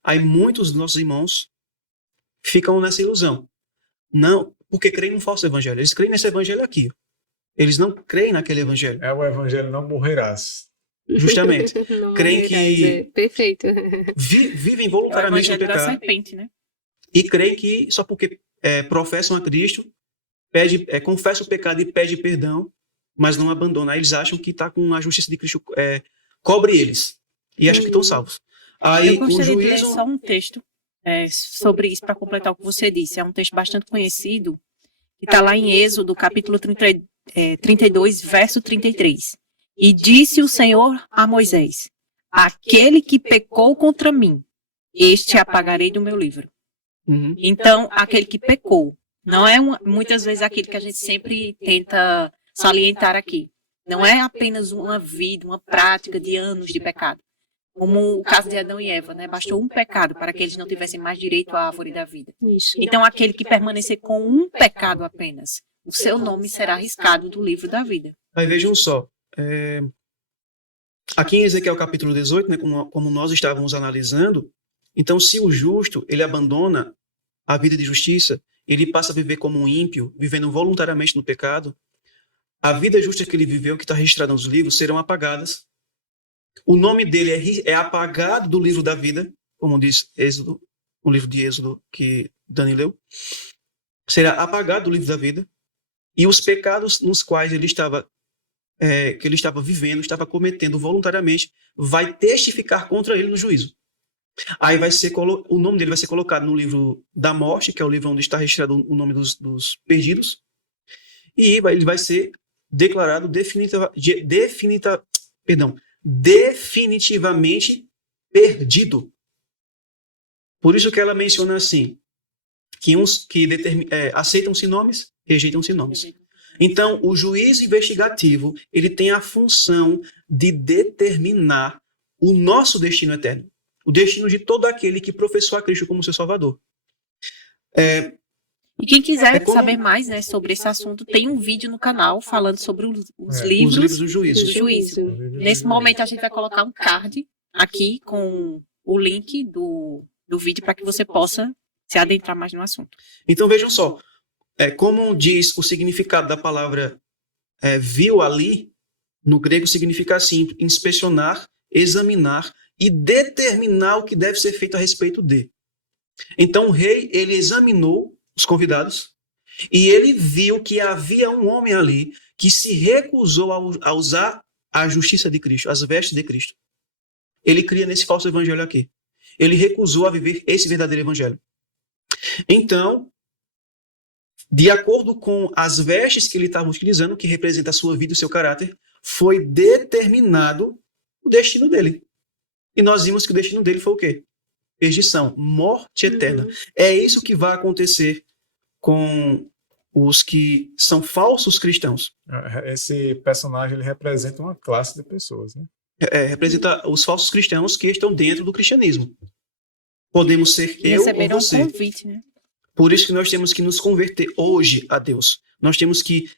Aí muitos dos nossos irmãos ficam nessa ilusão. Não, porque creem num falso evangelho. Eles creem nesse evangelho aqui. Eles não creem naquele evangelho. É o evangelho não morrerás. Justamente. Creem que perfeito. Vivem voluntariamente no pecado. Da serpente, né? E creem que só porque professam a Cristo, confessam o pecado e pede perdão, mas não abandonam. Aí eles acham que está com a justiça de Cristo, cobre eles. E acham que estão salvos. Aí, eu gostaria de ler só um texto sobre isso para completar o que você disse. É um texto bastante conhecido, que está lá em Êxodo, capítulo 32, verso 33. E disse o Senhor a Moisés: aquele que pecou contra mim, este apagarei do meu livro. Uhum. Então, aquele que pecou, não é muitas vezes aquilo que a gente sempre tenta salientar aqui. Não é apenas uma vida, uma prática de anos de pecado. Como o caso de Adão e Eva, né? Bastou um pecado para que eles não tivessem mais direito à árvore da vida. Isso. Então, aquele que permanecer com um pecado apenas, o seu nome será riscado do livro da vida. Aí vejam só. Aqui em Ezequiel capítulo 18, né, como nós estávamos analisando, então se o justo ele abandona a vida de justiça ele passa a viver como um ímpio, vivendo voluntariamente no pecado, a vida justa que ele viveu, que está registrada nos livros, serão apagadas. O nome dele é apagado do livro da vida, como diz Êxodo, o livro de Êxodo que Dani leu. Será apagado do livro da vida. E os pecados nos quais ele estava vivendo, estava cometendo voluntariamente, vai testificar contra ele no juízo. Aí o nome dele vai ser colocado no livro da morte, que é o livro onde está registrado o nome dos perdidos, e ele vai ser declarado definitivamente perdido. Por isso que ela menciona assim, que uns que aceitam-se nomes, rejeitam-se nomes. Então, o juiz investigativo, ele tem a função de determinar o nosso destino eterno, o destino de todo aquele que professou a Cristo como seu Salvador. E quem quiser saber mais, né, sobre esse assunto, tem um vídeo no canal falando sobre os livros do juízo. Nesse momento a gente vai colocar um card aqui com o link do vídeo para que você possa se adentrar mais no assunto. Então vejam só, como diz o significado da palavra viu ali, no grego significa assim, inspecionar, examinar e determinar o que deve ser feito a respeito de. Então o rei, ele examinou os convidados e ele viu que havia um homem ali que se recusou a usar a justiça de Cristo, as vestes de Cristo. Ele cria nesse falso evangelho aqui. Ele recusou a viver esse verdadeiro evangelho. Então, de acordo com as vestes que ele estava utilizando, que representa a sua vida e o seu caráter, foi determinado o destino dele. E nós vimos que o destino dele foi o quê? Perdição, morte eterna. É isso que vai acontecer com os que são falsos cristãos. Esse personagem, ele representa uma classe de pessoas, né? Representa os falsos cristãos que estão dentro do cristianismo. Podemos ser eu ou você. Um convite, né? Por isso que nós temos que nos converter hoje a Deus. Nós temos que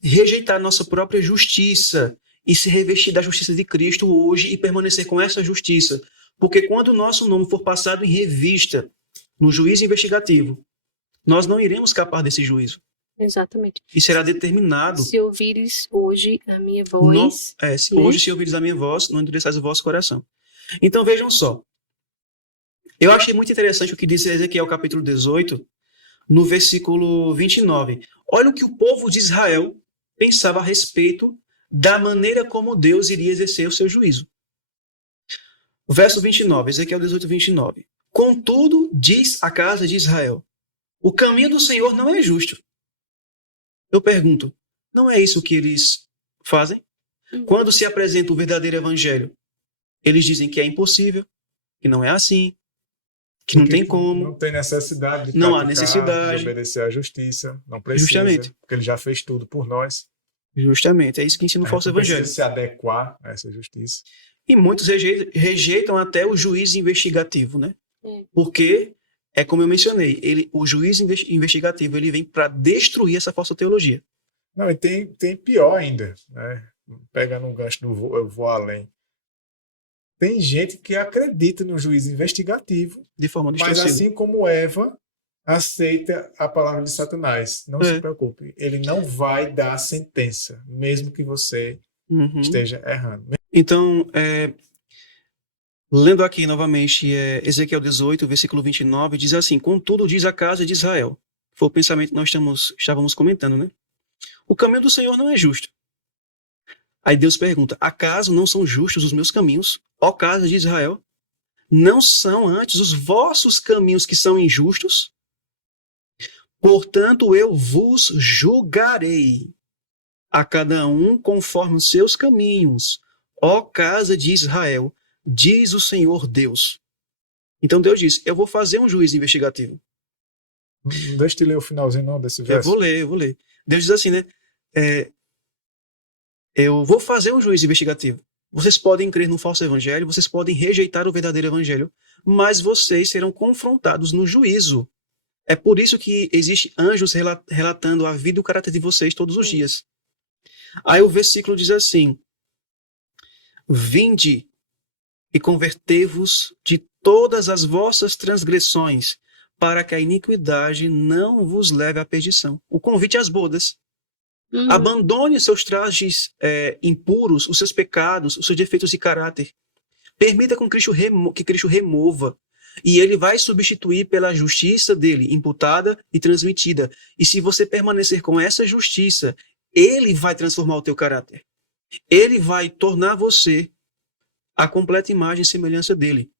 rejeitar nossa própria justiça e se revestir da justiça de Cristo hoje e permanecer com essa justiça. Porque quando o nosso nome for passado em revista no juízo investigativo, nós não iremos escapar desse juízo. Exatamente. E será determinado. Se ouvires hoje a minha voz. Hoje, se ouvires a minha voz, não endureçais o vosso coração. Então vejam só. Eu achei muito interessante o que diz Ezequiel capítulo 18, no versículo 29. Olha o que o povo de Israel pensava a respeito da maneira como Deus iria exercer o seu juízo. O verso 29, Ezequiel 18, 29. Contudo, diz a casa de Israel, o caminho do Senhor não é justo. Eu pergunto, não é isso que eles fazem? Quando se apresenta o verdadeiro evangelho, eles dizem que é impossível, que não é assim, que não tem como. Não tem necessidade de não há necessidade de obedecer à justiça, não precisa, justamente, porque ele já fez tudo por nós. Justamente, é isso que ensina o falso evangelho. Precisa se adequar a essa justiça. E muitos rejeitam até o juiz investigativo, né? Porque, como eu mencionei, o juiz investigativo ele vem para destruir essa falsa teologia. Não, e tem pior ainda, né? Pegando um gancho eu vou além. Tem gente que acredita no juiz investigativo, de forma distorcida. Mas assim como Eva aceita a palavra de Satanás, não se preocupe, ele não vai dar sentença, mesmo que você esteja errando. Então, lendo aqui novamente Ezequiel 18, versículo 29, diz assim, contudo diz a casa de Israel, foi o pensamento que nós estávamos comentando, né? O caminho do Senhor não é justo. Aí Deus pergunta, acaso não são justos os meus caminhos, ó casa de Israel? Não são antes os vossos caminhos que são injustos? Portanto, eu vos julgarei, a cada um conforme os seus caminhos, ó casa de Israel, diz o Senhor Deus. Então Deus diz, eu vou fazer um juízo investigativo. Deixa eu ler o finalzinho não desse verso. Eu vou ler. Deus diz assim, né? Eu vou fazer um juízo investigativo. Vocês podem crer no falso evangelho, vocês podem rejeitar o verdadeiro evangelho, mas vocês serão confrontados no juízo. É por isso que existe anjos relatando a vida e o caráter de vocês todos os dias. Aí o versículo diz assim, vinde e convertei-vos de todas as vossas transgressões para que a iniquidade não vos leve à perdição. O convite às bodas. Abandone os seus trajes impuros, os seus pecados, os seus defeitos de caráter. Permita que Cristo remova. E ele vai substituir pela justiça dele, imputada e transmitida. E se você permanecer com essa justiça, ele vai transformar o teu caráter. Ele vai tornar você a completa imagem e semelhança dele.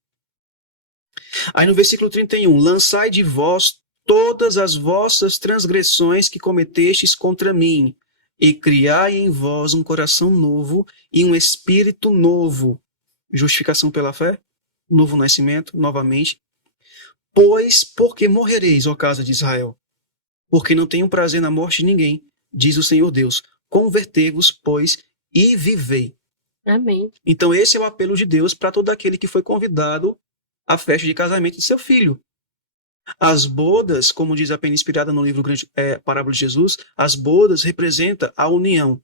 Aí no versículo 31, lançai de vós todas as vossas transgressões que cometestes contra mim, e criai em vós um coração novo e um espírito novo. Justificação pela fé, novo nascimento, novamente. Pois, porque morrereis, ó casa de Israel? Porque não tenho prazer na morte de ninguém, diz o Senhor Deus. Convertei-vos, pois, e vivei. Amém. Então esse é o apelo de Deus para todo aquele que foi convidado à festa de casamento de seu filho. As bodas, como diz a pena inspirada no livro Parábola de Jesus, as bodas representam a união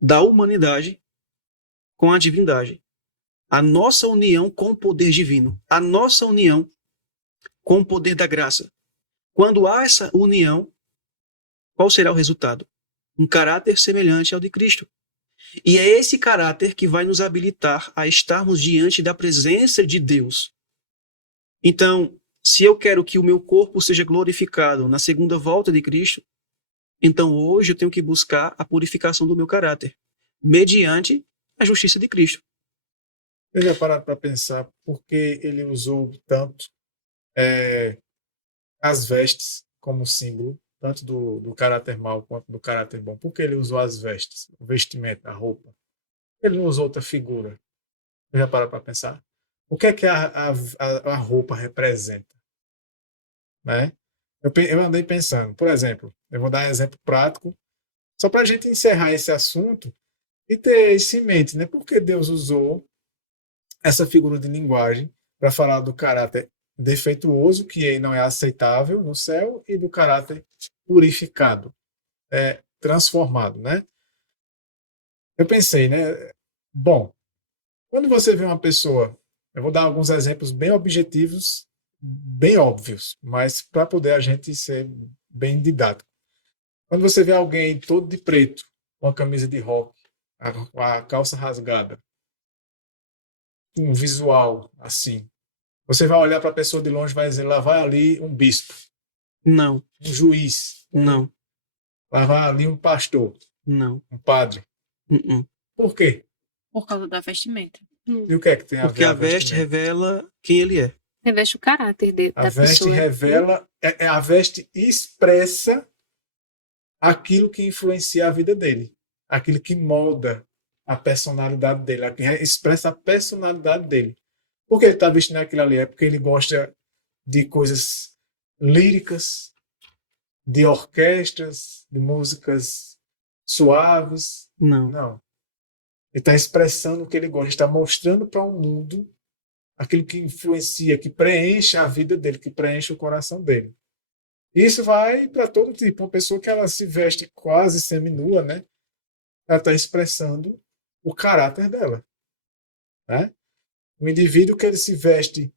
da humanidade com a divindade. A nossa união com o poder divino. A nossa união com o poder da graça. Quando há essa união, qual será o resultado? Um caráter semelhante ao de Cristo. E é esse caráter que vai nos habilitar a estarmos diante da presença de Deus. Então, se eu quero que o meu corpo seja glorificado na segunda volta de Cristo, então hoje eu tenho que buscar a purificação do meu caráter, mediante a justiça de Cristo. Eu já parado para pensar por que ele usou tanto as vestes como símbolo, tanto do caráter mau quanto do caráter bom. Por que ele usou as vestes, o vestimento, a roupa? Ele não usou outra figura. Eu já parado para pensar. O que é que a roupa representa? Né? Eu andei pensando, por exemplo, eu vou dar um exemplo prático, só para a gente encerrar esse assunto e ter isso em mente, né? Por que Deus usou essa figura de linguagem para falar do caráter defeituoso, que não é aceitável no céu, e do caráter purificado, transformado, né? Eu pensei, né? Bom, quando você vê uma pessoa, eu vou dar alguns exemplos bem objetivos, bem óbvios, mas para poder a gente ser bem didático. Quando você vê alguém todo de preto, com a camisa de rock, a calça rasgada, um visual assim, você vai olhar para a pessoa de longe e vai dizer, lá vai ali um bispo. Não. Um juiz. Não. Lá vai ali um pastor. Não. Um padre. Por quê? Por causa da vestimenta. E o que é que tem a ver? Porque a veste revela quem ele é. Reveste o caráter da pessoa. A veste revela, a veste expressa aquilo que influencia a vida dele. Aquilo que molda a personalidade dele. Que expressa a personalidade dele. Por que ele está vestindo aquilo ali? É porque ele gosta de coisas líricas, de orquestras, de músicas suaves. Não. Ele está expressando o que ele gosta. Ele está mostrando para o mundo aquilo que influencia, que preenche a vida dele, que preenche o coração dele. Isso vai para todo tipo. Uma pessoa que ela se veste quase seminua, né? Ela está expressando o caráter dela. Né? O indivíduo que ele se veste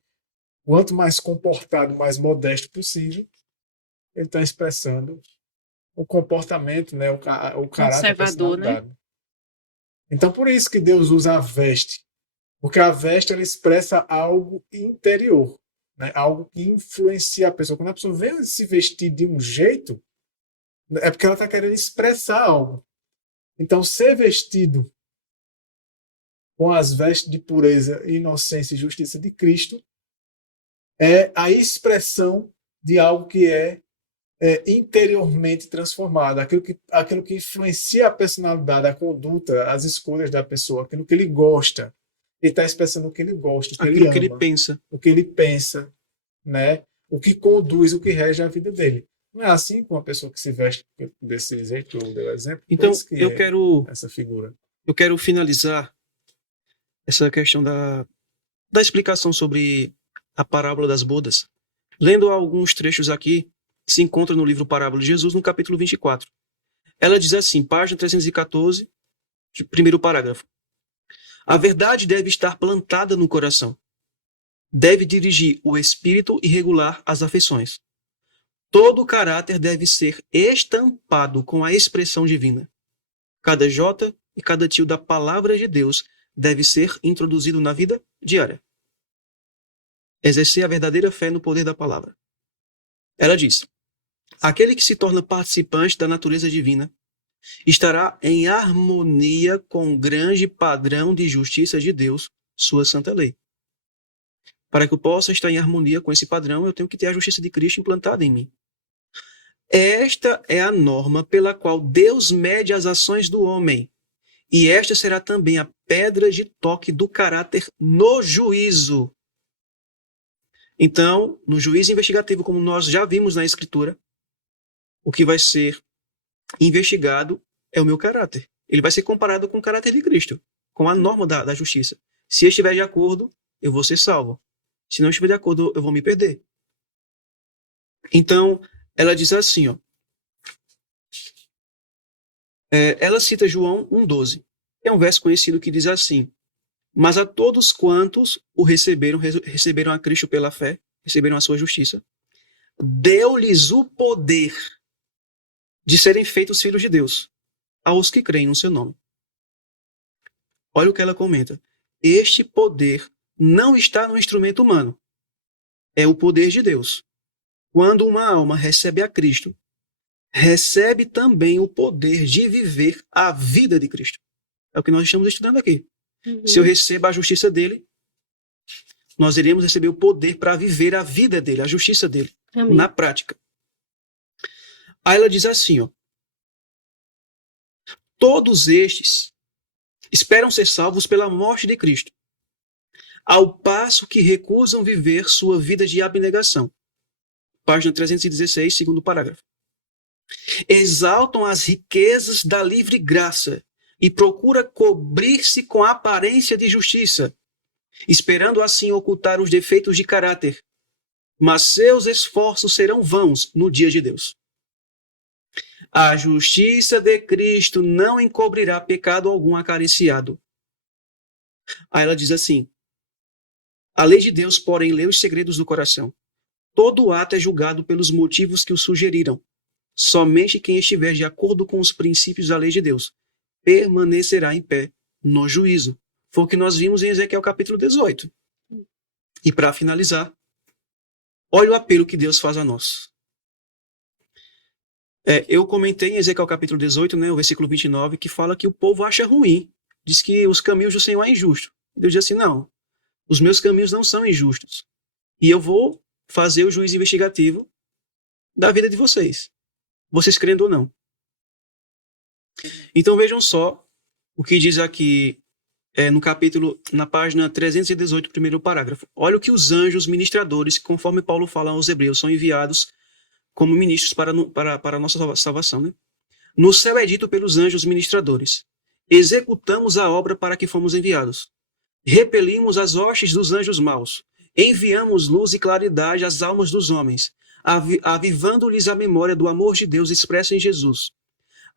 quanto mais comportado, mais modesto possível, ele está expressando o comportamento, né? o caráter, a personalidade. Né? Então, por isso que Deus usa a veste. Porque a veste ela expressa algo interior, né? Algo que influencia a pessoa. Quando a pessoa vê se vestir de um jeito, é porque ela está querendo expressar algo. Então, ser vestido com as vestes de pureza, inocência e justiça de Cristo é a expressão de algo que é interiormente transformado, aquilo que influencia a personalidade, a conduta, as escolhas da pessoa, aquilo que ele gosta. Ele está expressando o que ele gosta, o que ele ama, que ele pensa. O que ele pensa, né? O que conduz, o que rege a vida dele. Não é assim com uma pessoa que se veste desse jeito que eu dei o exemplo? Então, eu quero essa figura. Eu quero finalizar essa questão da explicação sobre a parábola das bodas, lendo alguns trechos aqui que se encontram no livro Parábola de Jesus, no capítulo 24. Ela diz assim, página 314, primeiro parágrafo. A verdade deve estar plantada no coração. deve dirigir o espírito e regular as afeições. Todo o caráter deve ser estampado com a expressão divina. Cada jota e cada tio da palavra de Deus deve ser introduzido na vida diária. Exercer a verdadeira fé no poder da palavra. Ela diz: aquele que se torna participante da natureza divina estará em harmonia com o grande padrão de justiça de Deus, sua santa lei. Para que eu possa estar em harmonia com esse padrão, eu tenho que ter a justiça de Cristo implantada em mim. Esta é a norma pela qual Deus mede as ações do homem. E esta será também a pedra de toque do caráter no juízo. Então, no juízo investigativo, como nós já vimos na Escritura, o que vai ser investigado é o meu caráter. Ele vai ser comparado com o caráter de Cristo, com a norma da justiça. Se estiver de acordo, eu vou ser salvo. Se não estiver de acordo, eu vou me perder. Então, ela diz assim, ó. Ela cita João 1,12. É um verso conhecido que diz assim: mas a todos quantos o receberam a Cristo pela fé, receberam a sua justiça, deu-lhes o poder de serem feitos filhos de Deus, aos que creem no seu nome. Olha o que ela comenta. Este poder não está no instrumento humano. É o poder de Deus. Quando uma alma recebe a Cristo, recebe também o poder de viver a vida de Cristo. É o que nós estamos estudando aqui. Uhum. Se eu recebo a justiça dele, nós iremos receber o poder para viver a vida dele, a justiça dele, Amém. Na prática. Aí ela diz assim, ó. Todos estes esperam ser salvos pela morte de Cristo, ao passo que recusam viver sua vida de abnegação. Página 316, segundo parágrafo. Exaltam as riquezas da livre graça e procura cobrir-se com a aparência de justiça, esperando assim ocultar os defeitos de caráter. Mas seus esforços serão vãos no dia de Deus. A justiça de Cristo não encobrirá pecado algum acariciado. Aí ela diz assim: a lei de Deus, porém, lê os segredos do coração. Todo ato é julgado pelos motivos que o sugeriram. Somente quem estiver de acordo com os princípios da lei de Deus permanecerá em pé no juízo. Foi o que nós vimos em Ezequiel capítulo 18. E para finalizar, olha o apelo que Deus faz a nós. Eu comentei em Ezequiel capítulo 18, né, o versículo 29, que fala que o povo acha ruim. Diz que os caminhos do Senhor é injusto. Deus diz assim, não, os meus caminhos não são injustos. E eu vou fazer o juízo investigativo da vida de vocês. Vocês crendo ou não. Então vejam só o que diz aqui no capítulo, na página 318, primeiro parágrafo. Olha o que os anjos ministradores, conforme Paulo fala aos hebreus, são enviados como ministros para a nossa salvação. Né? No céu é dito pelos anjos ministradores: executamos a obra para que fomos enviados. Repelimos as hostes dos anjos maus. Enviamos luz e claridade às almas dos homens, avivando-lhes a memória do amor de Deus expresso em Jesus.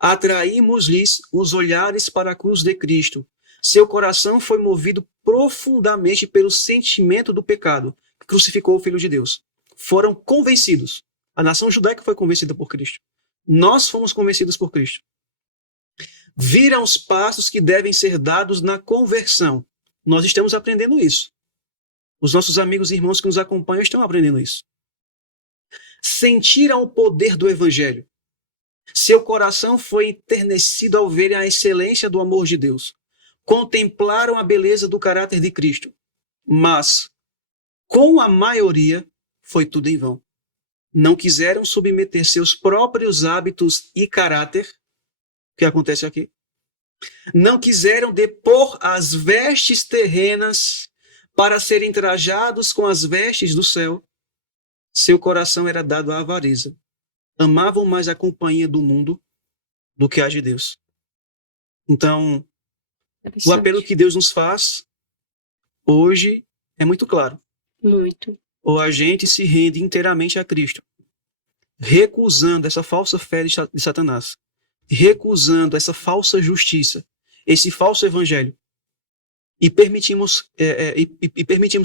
Atraímos-lhes os olhares para a cruz de Cristo. Seu coração foi movido profundamente pelo sentimento do pecado, que crucificou o Filho de Deus. Foram convencidos. A nação judaica foi convencida por Cristo. Nós fomos convencidos por Cristo. Viram os passos que devem ser dados na conversão. Nós estamos aprendendo isso. Os nossos amigos e irmãos que nos acompanham estão aprendendo isso. Sentiram o poder do Evangelho. Seu coração foi enternecido ao verem a excelência do amor de Deus. Contemplaram a beleza do caráter de Cristo. Mas, com a maioria, foi tudo em vão. Não quiseram submeter seus próprios hábitos e caráter, o que acontece aqui. Não quiseram depor as vestes terrenas para serem trajados com as vestes do céu. Seu coração era dado à avareza. Amavam mais a companhia do mundo do que a de Deus. Então, o apelo que Deus nos faz hoje é muito claro. Muito. Ou a gente se rende inteiramente a Cristo, recusando essa falsa fé de Satanás, recusando essa falsa justiça, esse falso evangelho, e permitimos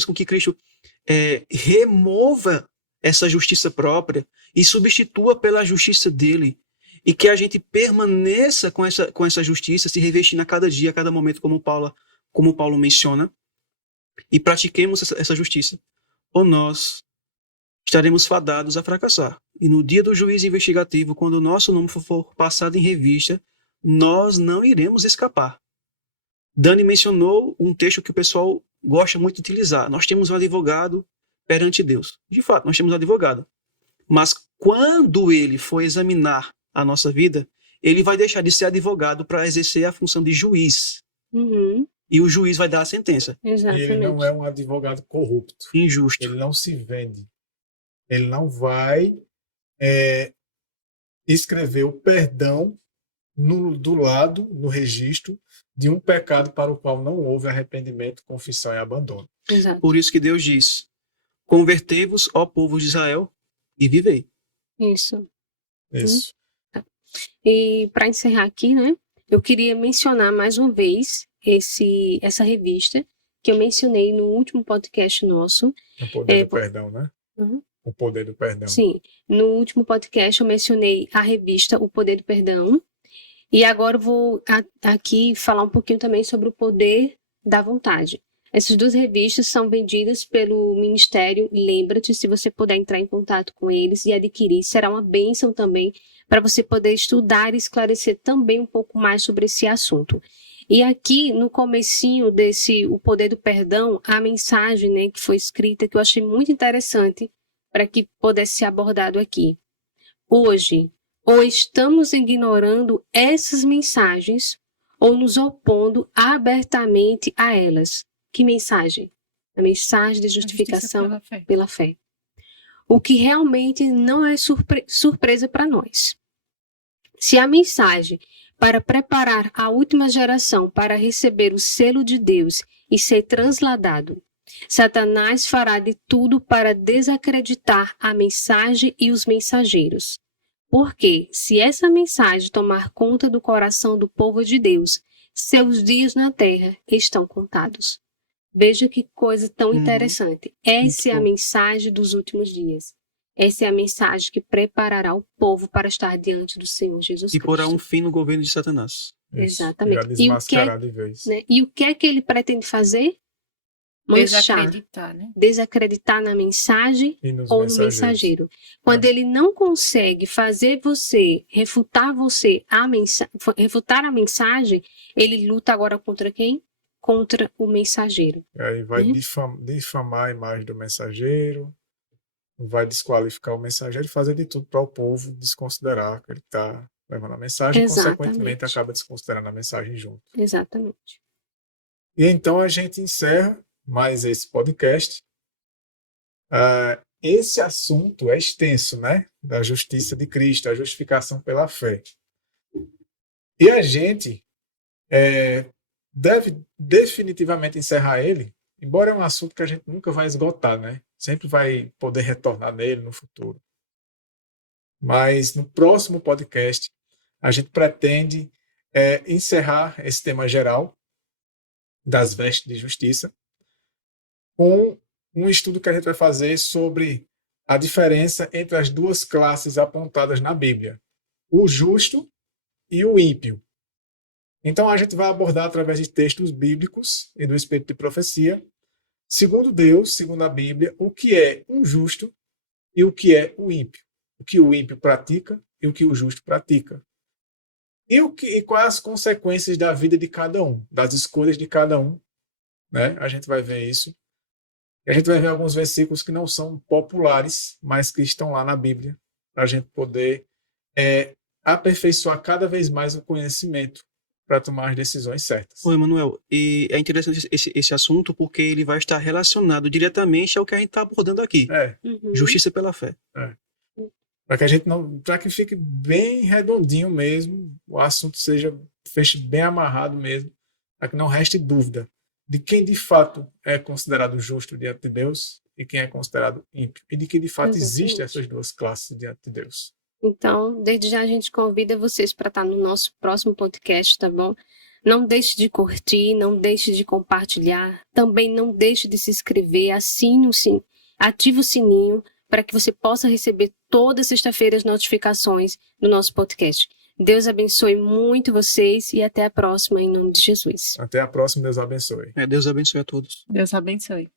com que Cristo remova essa justiça própria e substitua pela justiça dele, e que a gente permaneça com essa justiça, se revestindo a cada dia, a cada momento, como Paulo menciona, e pratiquemos essa justiça, ou nós estaremos fadados a fracassar. E no dia do juízo investigativo, quando o nosso nome for passado em revista, nós não iremos escapar. Dani mencionou um texto que o pessoal gosta muito de utilizar. Nós temos um advogado perante Deus. De fato, nós temos um advogado. Mas quando ele for examinar a nossa vida, ele vai deixar de ser advogado para exercer a função de juiz. Uhum. E o juiz vai dar a sentença. Exatamente. E ele não é um advogado corrupto. Injusto. Ele não se vende. Ele não vai escrever o perdão do lado, no registro, de um pecado para o qual não houve arrependimento, confissão e abandono. Exato. Por isso que Deus diz: convertei-vos, ó povo de Israel, e vivei. Isso. Isso. E para encerrar aqui, né, eu queria mencionar mais uma vez essa revista que eu mencionei no último podcast nosso. O poder do perdão, né? Uhum. O poder do perdão. Sim. No último podcast eu mencionei a revista O Poder do Perdão. E agora eu vou aqui falar um pouquinho também sobre o Poder da Vontade. Essas duas revistas são vendidas pelo Ministério Lembra-te. Se você puder entrar em contato com eles e adquirir, será uma bênção também para você poder estudar e esclarecer também um pouco mais sobre esse assunto. E aqui no comecinho desse O Poder do Perdão, a mensagem, né, que foi escrita, que eu achei muito interessante para que pudesse ser abordado aqui. Hoje, ou estamos ignorando essas mensagens ou nos opondo abertamente a elas. Que mensagem? A mensagem de justificação pela fé. O que realmente não é surpresa para nós. Se a mensagem para preparar a última geração para receber o selo de Deus e ser transladado, Satanás fará de tudo para desacreditar a mensagem e os mensageiros. Porque, se essa mensagem tomar conta do coração do povo de Deus, seus dias na terra estão contados. Veja que coisa tão interessante. Essa é a mensagem dos últimos dias. Essa é a mensagem que preparará o povo para estar diante do Senhor Jesus Cristo. E porá um fim no governo de Satanás. Exatamente. Já desmascarar de vez. Né? E o que é que ele pretende fazer? Manchar, desacreditar, né? Desacreditar na mensagem ou no mensageiro. Quando ele não consegue fazer você, refutar a mensagem, ele luta agora contra quem? Contra o mensageiro. E aí vai difamar a imagem do mensageiro, vai desqualificar o mensageiro e fazer de tudo para o povo desconsiderar que ele está levando a mensagem e, consequentemente, acaba desconsiderando a mensagem junto. Exatamente. E então a gente encerra mais esse podcast. Esse assunto é extenso, né? Da justiça de Cristo, a justificação pela fé. E a gente deve definitivamente encerrar ele, embora é um assunto que a gente nunca vai esgotar, né? Sempre vai poder retornar nele no futuro. Mas no próximo podcast, a gente pretende encerrar esse tema geral das vestes de justiça com um estudo que a gente vai fazer sobre a diferença entre as duas classes apontadas na Bíblia, o justo e o ímpio. Então a gente vai abordar através de textos bíblicos e do Espírito de Profecia, segundo Deus, segundo a Bíblia, o que é um justo e o que é o ímpio. O que o ímpio pratica e o que o justo pratica. E quais as consequências da vida de cada um, das escolhas de cada um. Né? A gente vai ver isso. E a gente vai ver alguns versículos que não são populares, mas que estão lá na Bíblia, para a gente poder aperfeiçoar cada vez mais o conhecimento para tomar as decisões certas. Oi, Emanuel, e é interessante esse assunto porque ele vai estar relacionado diretamente ao que a gente está abordando aqui. Justiça pela fé. Para que fique bem redondinho mesmo, o assunto feche bem amarrado mesmo, para que não reste dúvida de quem de fato é considerado justo diante de Deus e quem é considerado ímpio, e de que de fato existem essas duas classes diante de Deus. Então, desde já a gente convida vocês para estar no nosso próximo podcast, tá bom? Não deixe de curtir, não deixe de compartilhar, também não deixe de se inscrever, assine o sininho, ative o sininho para que você possa receber toda sexta-feira as notificações do nosso podcast. Deus abençoe muito vocês e até a próxima, em nome de Jesus. Até a próxima, Deus abençoe. Deus abençoe a todos. Deus abençoe.